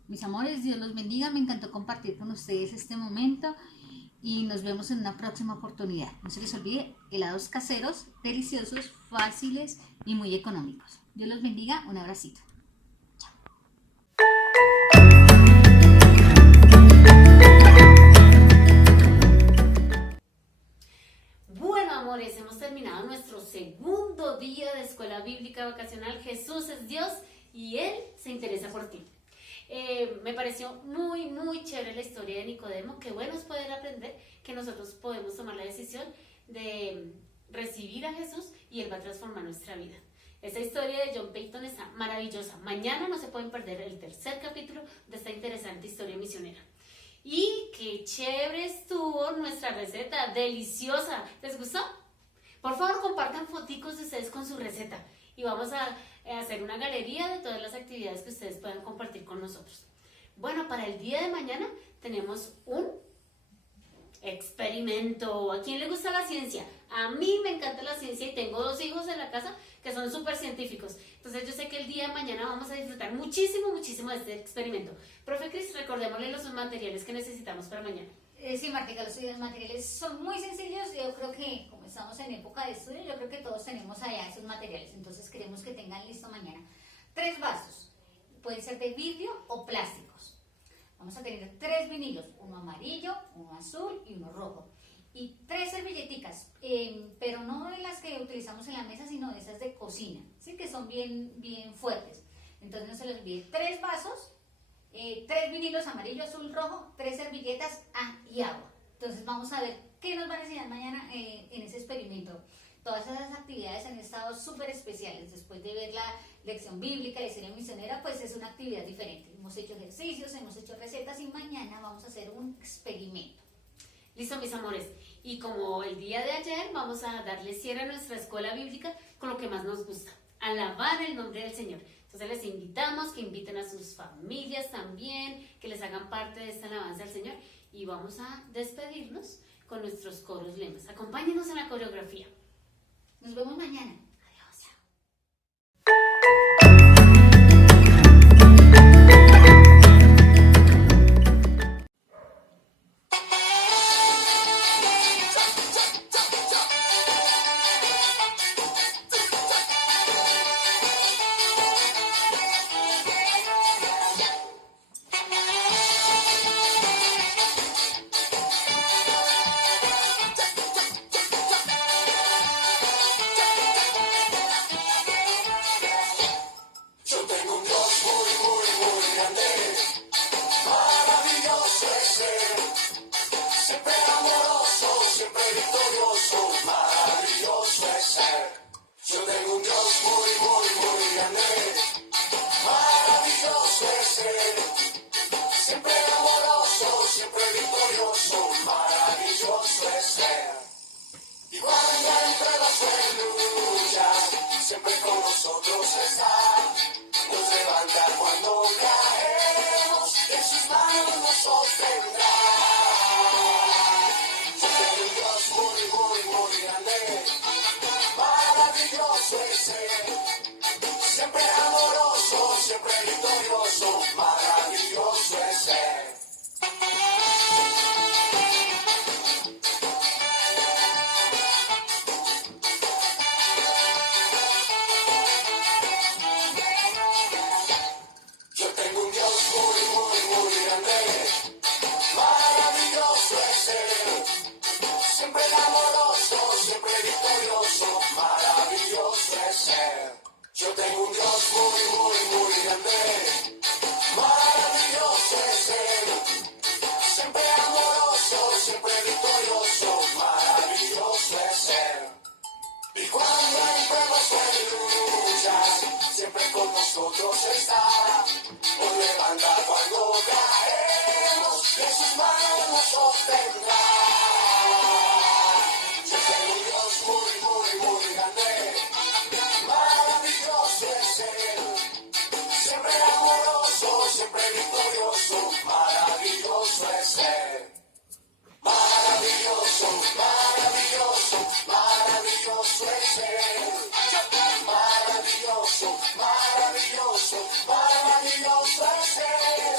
Mis amores, Dios los bendiga, me encantó compartir con ustedes este momento y nos vemos en una próxima oportunidad. No se les olvide, helados caseros, deliciosos, fáciles y muy económicos. Dios los bendiga, un abracito. Bueno, amores, hemos terminado nuestro segundo día de escuela bíblica vacacional. Jesús es Dios y Él se interesa por ti. Me pareció muy chévere la historia de Nicodemo. Qué bueno es poder aprender que nosotros podemos tomar la decisión de recibir a Jesús y Él va a transformar nuestra vida. Esta historia de John Peyton está maravillosa. Mañana no se pueden perder el tercer capítulo de esta interesante historia misionera. Y qué chévere estuvo nuestra receta, deliciosa. ¿Les gustó? Por favor, compartan foticos de ustedes con su receta y vamos a hacer una galería de todas las actividades que ustedes puedan compartir con nosotros. Bueno, para el día de mañana tenemos un experimento. ¿A quién le gusta la ciencia? A mí me encanta la ciencia y tengo 2 hijos en la casa que son súper científicos. Entonces yo sé que el día de mañana vamos a disfrutar muchísimo, muchísimo de este experimento. Profe Cris, recordémosle los materiales que necesitamos para mañana. Sí, Martica, los materiales son muy sencillos. Yo creo que, como estamos en época de estudio, yo creo que todos tenemos allá esos materiales. Entonces queremos que tengan listo mañana 3 vasos. Pueden ser de vidrio o plásticos. Vamos a tener 3 vinilos, uno amarillo, uno azul y uno rojo. Y 3 servilleticas, pero no de las que utilizamos en la mesa, sino de esas de cocina, ¿sí? Que son bien fuertes. Entonces no se les olvide, 3 vasos, 3 vinilos amarillo, azul, rojo, 3 servilletas y agua. Entonces vamos a ver qué nos van a enseñar mañana en ese experimento. Todas esas actividades han estado súper especiales. Después de ver la lección bíblica y historia misionera, pues es una actividad diferente. Hemos hecho ejercicios, hemos hecho recetas y mañana vamos a hacer un experimento. Listo, mis amores. Y como el día de ayer, vamos a darle cierre a nuestra escuela bíblica con lo que más nos gusta: alabar el nombre del Señor. Entonces les invitamos que inviten a sus familias también, que les hagan parte de esta alabanza al Señor. Y vamos a despedirnos con nuestros coros lemas. Acompáñenos en la coreografía. Nos vemos mañana. Maravilloso, maravilloso es ser.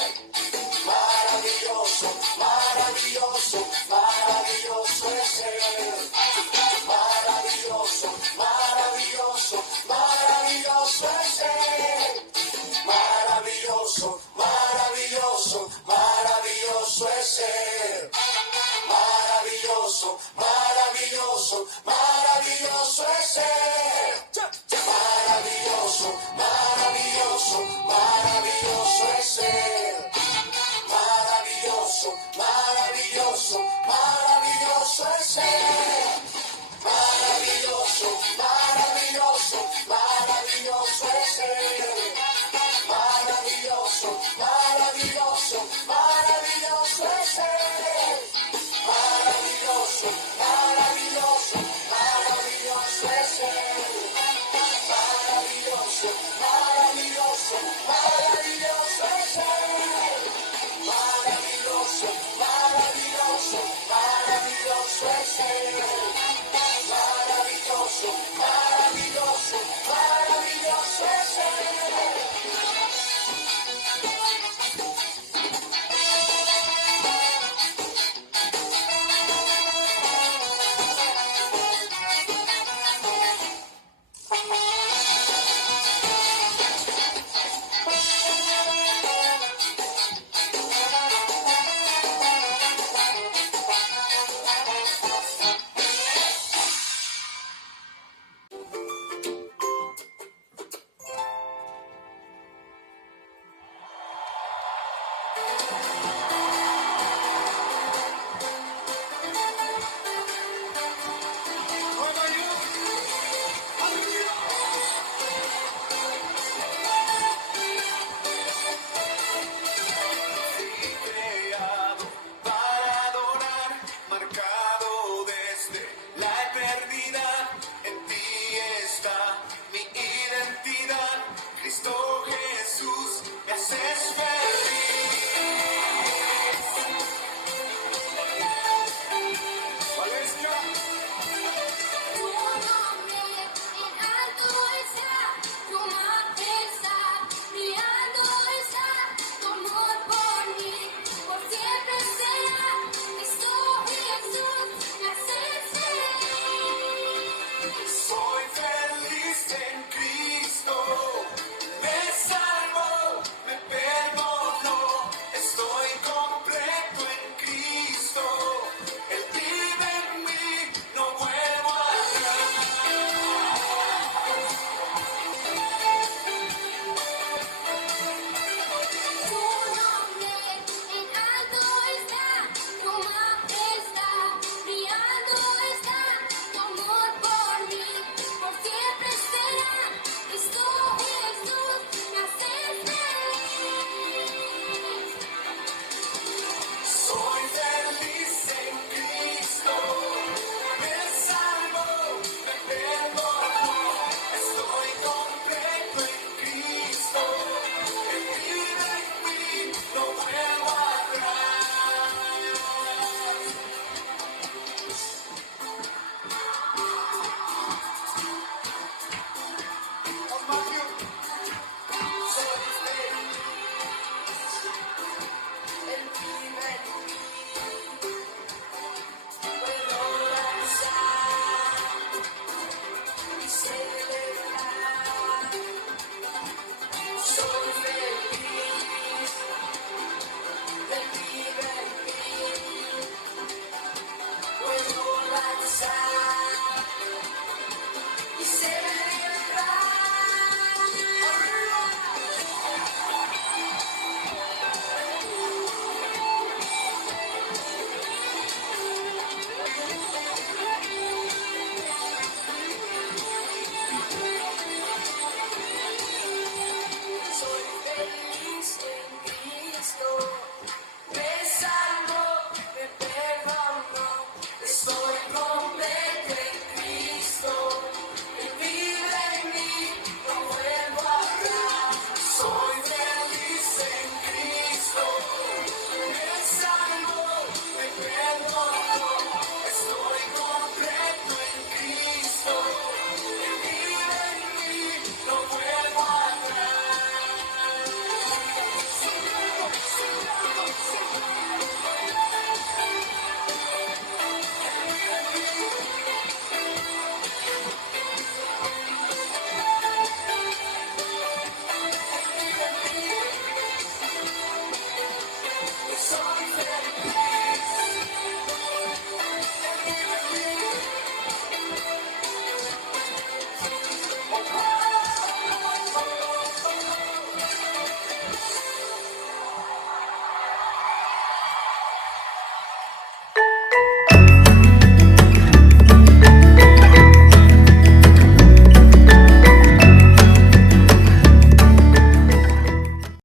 Chao.